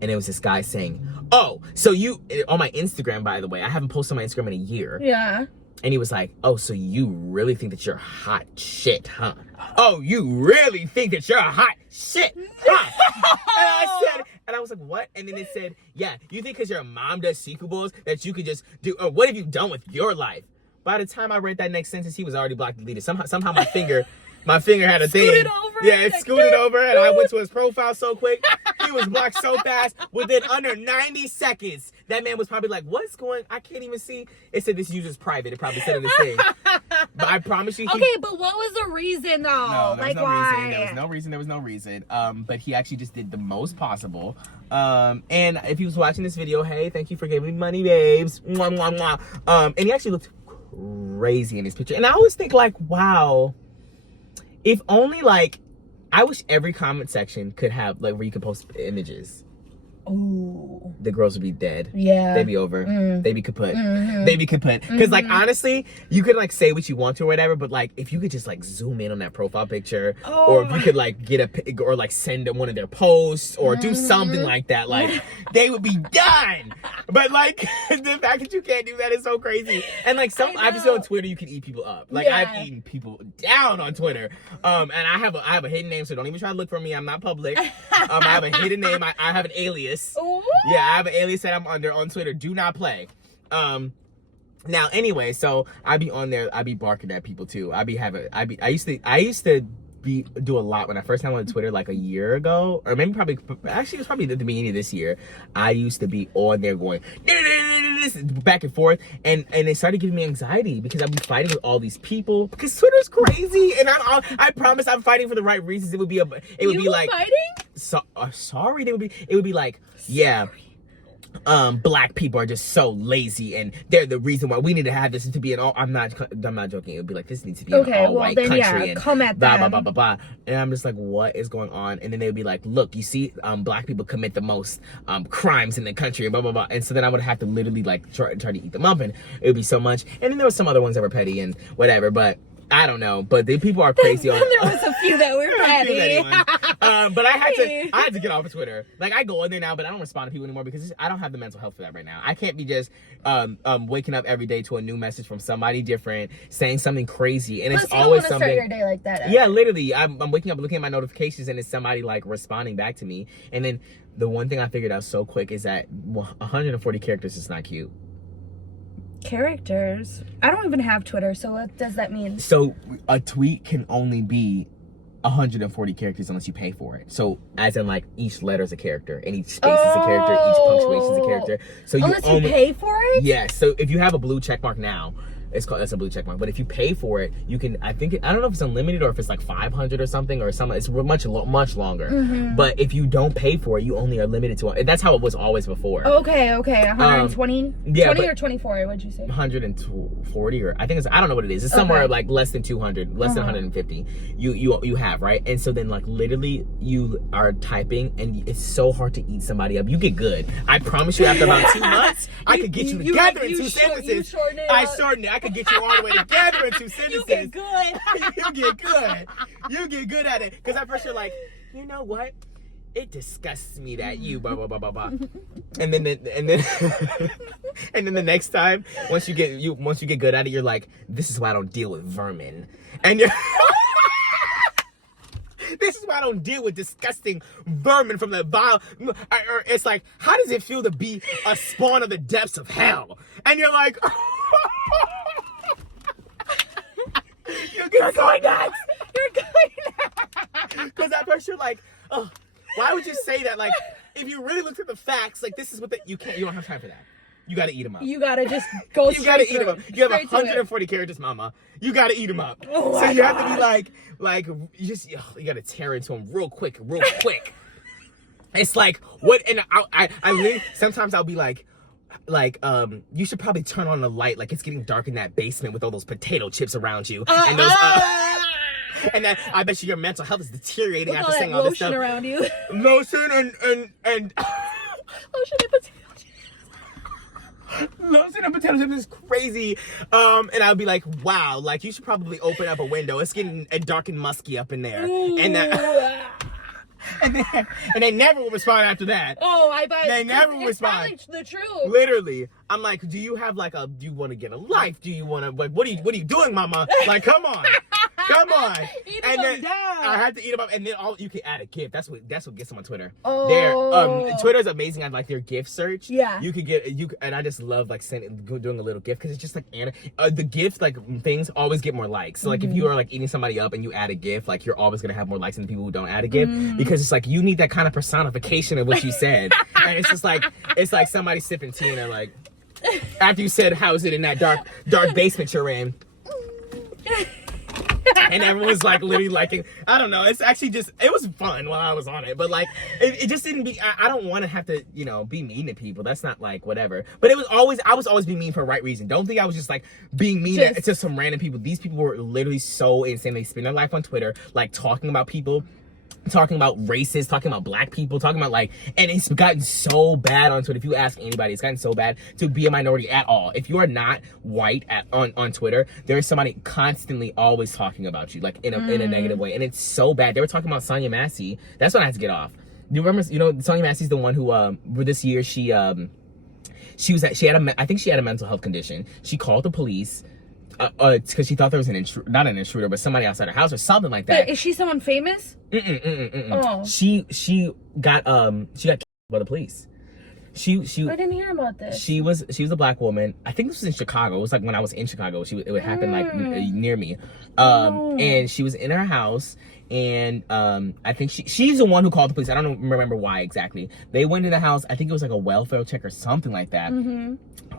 and it was this guy saying, oh, so you, on my Instagram, by the way, I haven't posted on my Instagram in a year. Yeah. And he was like, oh, so you really think that you're hot shit, huh? Oh, you really think that you're hot shit, huh? And I was like, what? And then it said, yeah, you think because your mom does sequels that you could just do, or what have you done with your life? By the time I read that next sentence, he was already blocked and deleted. Somehow my finger had a thing. Yeah, it scooted over, and I went to his profile so quick. He was blocked so fast. Within under 90 seconds, that man was probably like, what's going, I can't even see. It said this user's private. It probably said in this thing. But I promise you. Okay, but what was the reason though? No, there was no why? reason. There was no reason. But he actually just did the most possible. And if he was watching this video, hey, thank you for giving me money, babes. Mwah, mwah, mwah. And he actually looked crazy in his picture. And I always think like, wow, if only like, I wish every comment section could have like where you could post images. Ooh. The girls would be dead. Yeah. They'd be over. They'd be kaput. They'd be kaput. Because like honestly, you could like say what you want to or whatever, but like if you could just like zoom in on that profile picture, or if you could like get or like send them one of their posts or do something like that, like they would be done. But like the fact that you can't do that is so crazy. And like I've just on Twitter you can eat people up. Like I've eaten people down on Twitter. And I have a hidden name, so don't even try to look for me. I'm not public. I have a hidden name. I have an alias. Yeah, I have an alias that I'm under on Twitter. Do not play. Now anyway, so I be on there. I be barking at people too. I used to do a lot when I first time on Twitter like a year ago, or maybe actually it was probably at the beginning of this year. I used to be on there going back and forth, and it started giving me anxiety because I'd be fighting with all these people because Twitter's crazy, and I promise I'm fighting for the right reasons. It would be like fighting. Sorry, it would be like, yeah. Black people are just so lazy, and they're the reason why we need to have this to be an all. I'm not joking. It would be like, this needs to be an all-white country. And come at blah, them. blah, blah, blah, blah. And I'm just like, what is going on? And then they would be like, look, you see, black people commit the most crimes in the country, and blah, blah, blah. And so then I would have to literally like try to eat them up, and it would be so much. And then there were some other ones that were petty and whatever, but I don't know, but the people are crazy. There was a few that were petty. But I had to get off of Twitter. Like, I go in there now, but I don't respond to people anymore because I don't have the mental health for that right now. I can't be just waking up every day to a new message from somebody different, saying something crazy, and it's always something. Start your day like that. Yeah, literally, I'm waking up looking at my notifications, and it's somebody like responding back to me. And then the one thing I figured out so quick is that 140 characters is not cute. Characters. I don't even have Twitter, so what does that mean? So a tweet can only be 140 characters unless you pay for it. So as in like each letter is a character, and each space is a character, each punctuation is a character. So unless you pay for it? Yes. So if you have a blue check mark now, that's a blue check mark. But if you pay for it, you can, I don't know if it's unlimited or if it's like 500 or something or something. It's much longer. Mm-hmm. But if you don't pay for it, you only are limited to, and that's how it was always before. Okay. 120? Yeah, 20 or 24, what'd you say? 140, or I think I don't know what it is. It's somewhere like less than 200, less than 150 you have, right? And so then like literally you are typing, and it's so hard to eat somebody up. You get good. I promise you, after about 2 months, I could get you together in 2 sentences. I shortened it. I could get you all the way together in 2 sentences. You get good. You get good. You get good at it. Because at first you're like, you know what? It disgusts me that you blah blah blah blah blah. And then and then the next time, once you get good at it, you're like, this is why I don't deal with vermin. And you're this is why I don't deal with disgusting vermin from the vile. It's like, how does it feel to be a spawn of the depths of hell? And you're like, you're going nuts. You're going nuts. Because at first you're like, oh, why would you say that? Like, if you really looked at the facts, like, this is what you don't have time for that. You gotta eat them up. You gotta just go You gotta eat them up. You have 140 characters, mama. You gotta eat them up. Oh, so you have to be like, you gotta tear into them real quick. It's like, what, and I really, sometimes I'll be like, you should probably turn on the light, like it's getting dark in that basement with all those potato chips around you. And those, and then I bet you your mental health is deteriorating after saying all this stuff. Lotion around you. Lotion and lotion and potato chips. Lotion and potato chips is crazy. And I'll be like, wow, like you should probably open up a window. It's getting dark and musky up in there. Ooh. And they never will respond after that. Oh, I bet. They never will respond. It's probably the truth. Literally. I'm like, do you want to get a life? Do you want to, like, what are you doing, mama? Like, come on. Come on. Eat and them then down. I had to eat them up, and then you can add a gift. That's what gets them on Twitter. Oh. Twitter's amazing at like their gift search. Yeah. You could and I just love like doing a little gift because it's just like the gift like things always get more likes. So like if you are like eating somebody up and you add a gift, like you're always gonna have more likes than the people who don't add a gift because it's like you need that kind of personification of what you said. And it's just like somebody sipping tea and they're like, after you said, how is it in that dark basement you're in? And everyone's like literally liking, I don't know, it's actually just, it was fun while I was on it, but like it just didn't be, I don't want to have to, be mean to people. That's not like whatever, but I was always being mean for the right reason. Don't think I was just like being mean to some random people. These people were literally so insane. They spend their life on Twitter like talking about people, talking about races, talking about black people, talking about like, and it's gotten so bad on Twitter. If you ask anybody, it's gotten so bad to be a minority at all. If you are not white on Twitter, there's somebody constantly always talking about you, like in a negative way, and it's so bad. They were talking about Sonya Massey. That's when I had to get off. Do you remember? Sonya Massey's the one who this year I think she had a mental health condition. She called the police. Because she thought there was not an intruder, but somebody outside her house or something like that. But is she someone famous? Oh. She got killed by the police. She I didn't hear about this. She was a black woman. I think this was in Chicago. It was like when I was in Chicago. It would happen like near me. And she was in her house, and I think she's the one who called the police. I don't remember why exactly. They went to the house. I think it was like a welfare check or something like that.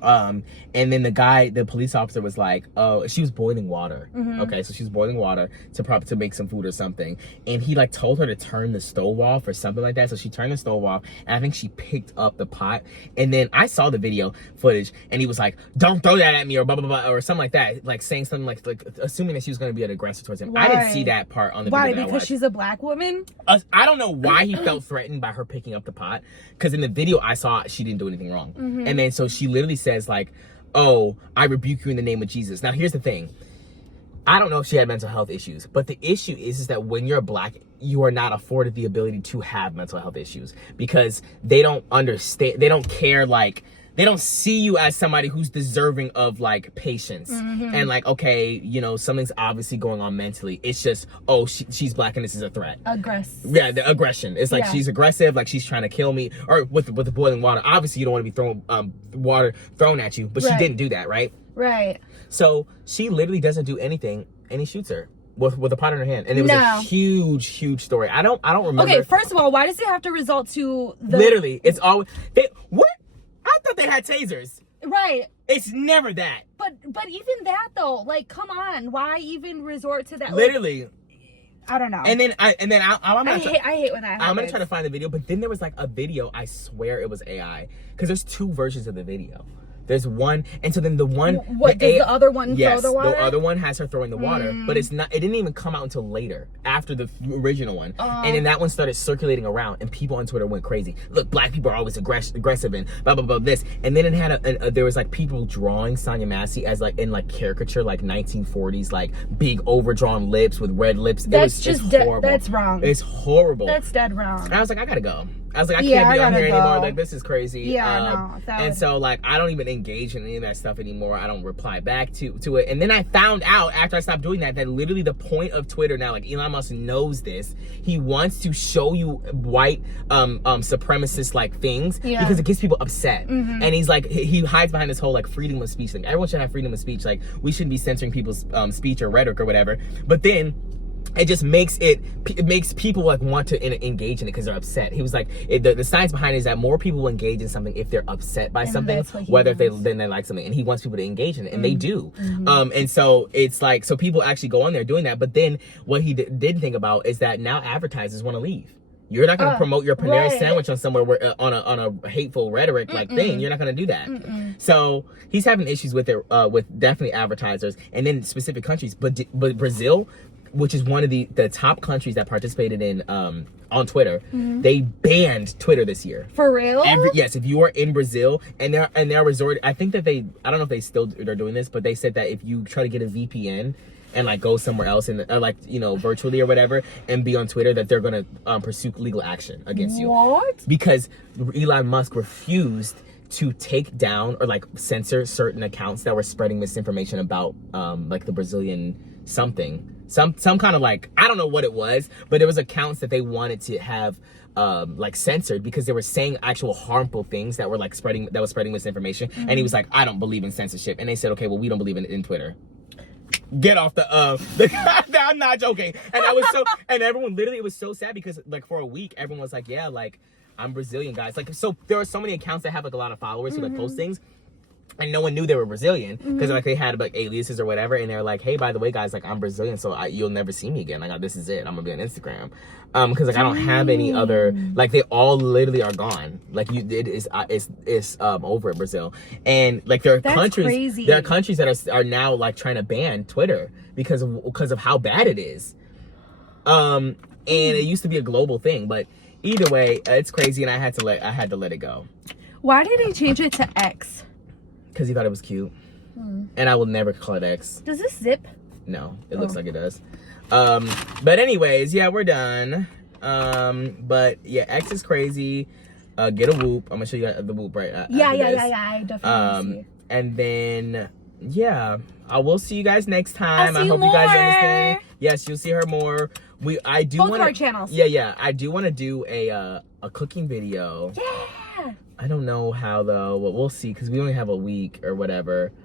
And then the police officer was like, oh, she was boiling water. Okay, so she was boiling water to make some food or something, and he like told her to turn the stove off or something like that. So she turned the stove off, and I think she picked up the pot. And then I saw the video footage, and he was like, don't throw that at me, or blah blah blah, or something like that, like saying something like assuming that she was going to be an aggressor towards him. I didn't see that part on the video. Why? Because she's a black woman? I don't know why he felt threatened by her picking up the pot, because in the video I saw she didn't do anything wrong. And then so she literally says like, oh, I rebuke you in the name of Jesus. Now here's the thing. I don't know if she had mental health issues, but the issue is that when you're black, you are not afforded the ability to have mental health issues, because they don't understand, they don't care, like, they don't see you as somebody who's deserving of like patience and like, okay, you know, something's obviously going on mentally. It's just, oh, she's black and this is a threat. Yeah, the aggression. It's like she's aggressive, like she's trying to kill me, or with the boiling water. Obviously, you don't want to be throwing water thrown at you, but she didn't do that, right? Right. So she literally doesn't do anything, and he shoots her with a pot in her hand, and it was a huge story. I don't remember. Okay, first of all, why does it have to result to the? Literally, it's always what? I thought they had tasers. Right. It's never that. But even that though, like, come on, why even resort to that? Literally. Like, I don't know. And then I hate when that happens. I'm gonna try to find the video, but then there was like a video. I swear it was AI, because there's two versions of the video. There's one, and so then the one. What does the other one throw the water? The other one has her throwing the water, but it's not. It didn't even come out until later, after the original one. And then that one started circulating around, and people on Twitter went crazy. Look, black people are always aggressive and blah blah blah this. And then it had there was like people drawing Sonya Massey as like in like caricature, like 1940s, like big overdrawn lips with red lips. That's horrible. That's wrong. It's horrible. That's dead wrong. And I was like, I gotta go. I was like, I can't be on here anymore. Like, this is crazy. Yeah, no. And so, like, I don't even engage in any of that stuff anymore. I don't reply back to it. And then I found out after I stopped doing that literally the point of Twitter now, like, Elon Musk knows this. He wants to show you white supremacist like things because it gets people upset. And he's like, he hides behind this whole like freedom of speech thing. Everyone should have freedom of speech. Like, we shouldn't be censoring people's speech or rhetoric or whatever. But then it just makes people like want to engage in it because they're upset. He was like, the science behind it is that more people will engage in something if they're upset by something, whether they like something, and he wants people to engage in it, and they do. And so it's like, so people actually go on there doing that. But then what he didn't think about is that now advertisers want to leave. You're not going to promote your Panera sandwich on somewhere where on a hateful rhetoric like thing. You're not going to do that. So he's having issues with it, with definitely advertisers, and then specific countries. But Brazil, which is one of the top countries that participated in on Twitter, they banned Twitter this year. For real? Yes, if you are in Brazil and they're resorted, I think that I don't know if they're doing this, but they said that if you try to get a VPN and like go somewhere else and like, you know, virtually or whatever, and be on Twitter, that they're gonna pursue legal action against you. What? Because Elon Musk refused to take down or like censor certain accounts that were spreading misinformation about like the Brazilian something. Some kind of like, I don't know what it was, but there was accounts that they wanted to have like censored because they were saying actual harmful things that was spreading misinformation. And he was like, I don't believe in censorship. And they said, okay, well, we don't believe in Twitter. Get off the I'm not joking. And I was and everyone literally, it was so sad because like for a week everyone was like, yeah, like I'm Brazilian, guys. Like, so there are so many accounts that have like a lot of followers who like post things, and no one knew they were Brazilian because like they had like aliases or whatever, and they're like, hey, by the way, guys, like I'm Brazilian, so you'll never see me again. Like, this is it. I'm gonna be on Instagram, because like I don't have any other, like they all literally are gone. Like it's over in Brazil, and like there are countries that are now like trying to ban Twitter because of how bad it is. And it used to be a global thing, but either way, it's crazy, and I had to let it go. Why did he change it to X? Because he thought it was cute. And I will never call it X. Does this zip? No, it looks like it does. But anyways, yeah, we're done. But yeah, X is crazy. Get a Whoop. I'm gonna show you the Whoop right Yeah, I definitely see. And then yeah, I will see you guys next time. I hope you guys understand. Yes, you'll see her more. I do want both of our channels. Yeah, I do want to do a cooking video. Yeah. I don't know how though, but we'll see because we only have a week or whatever.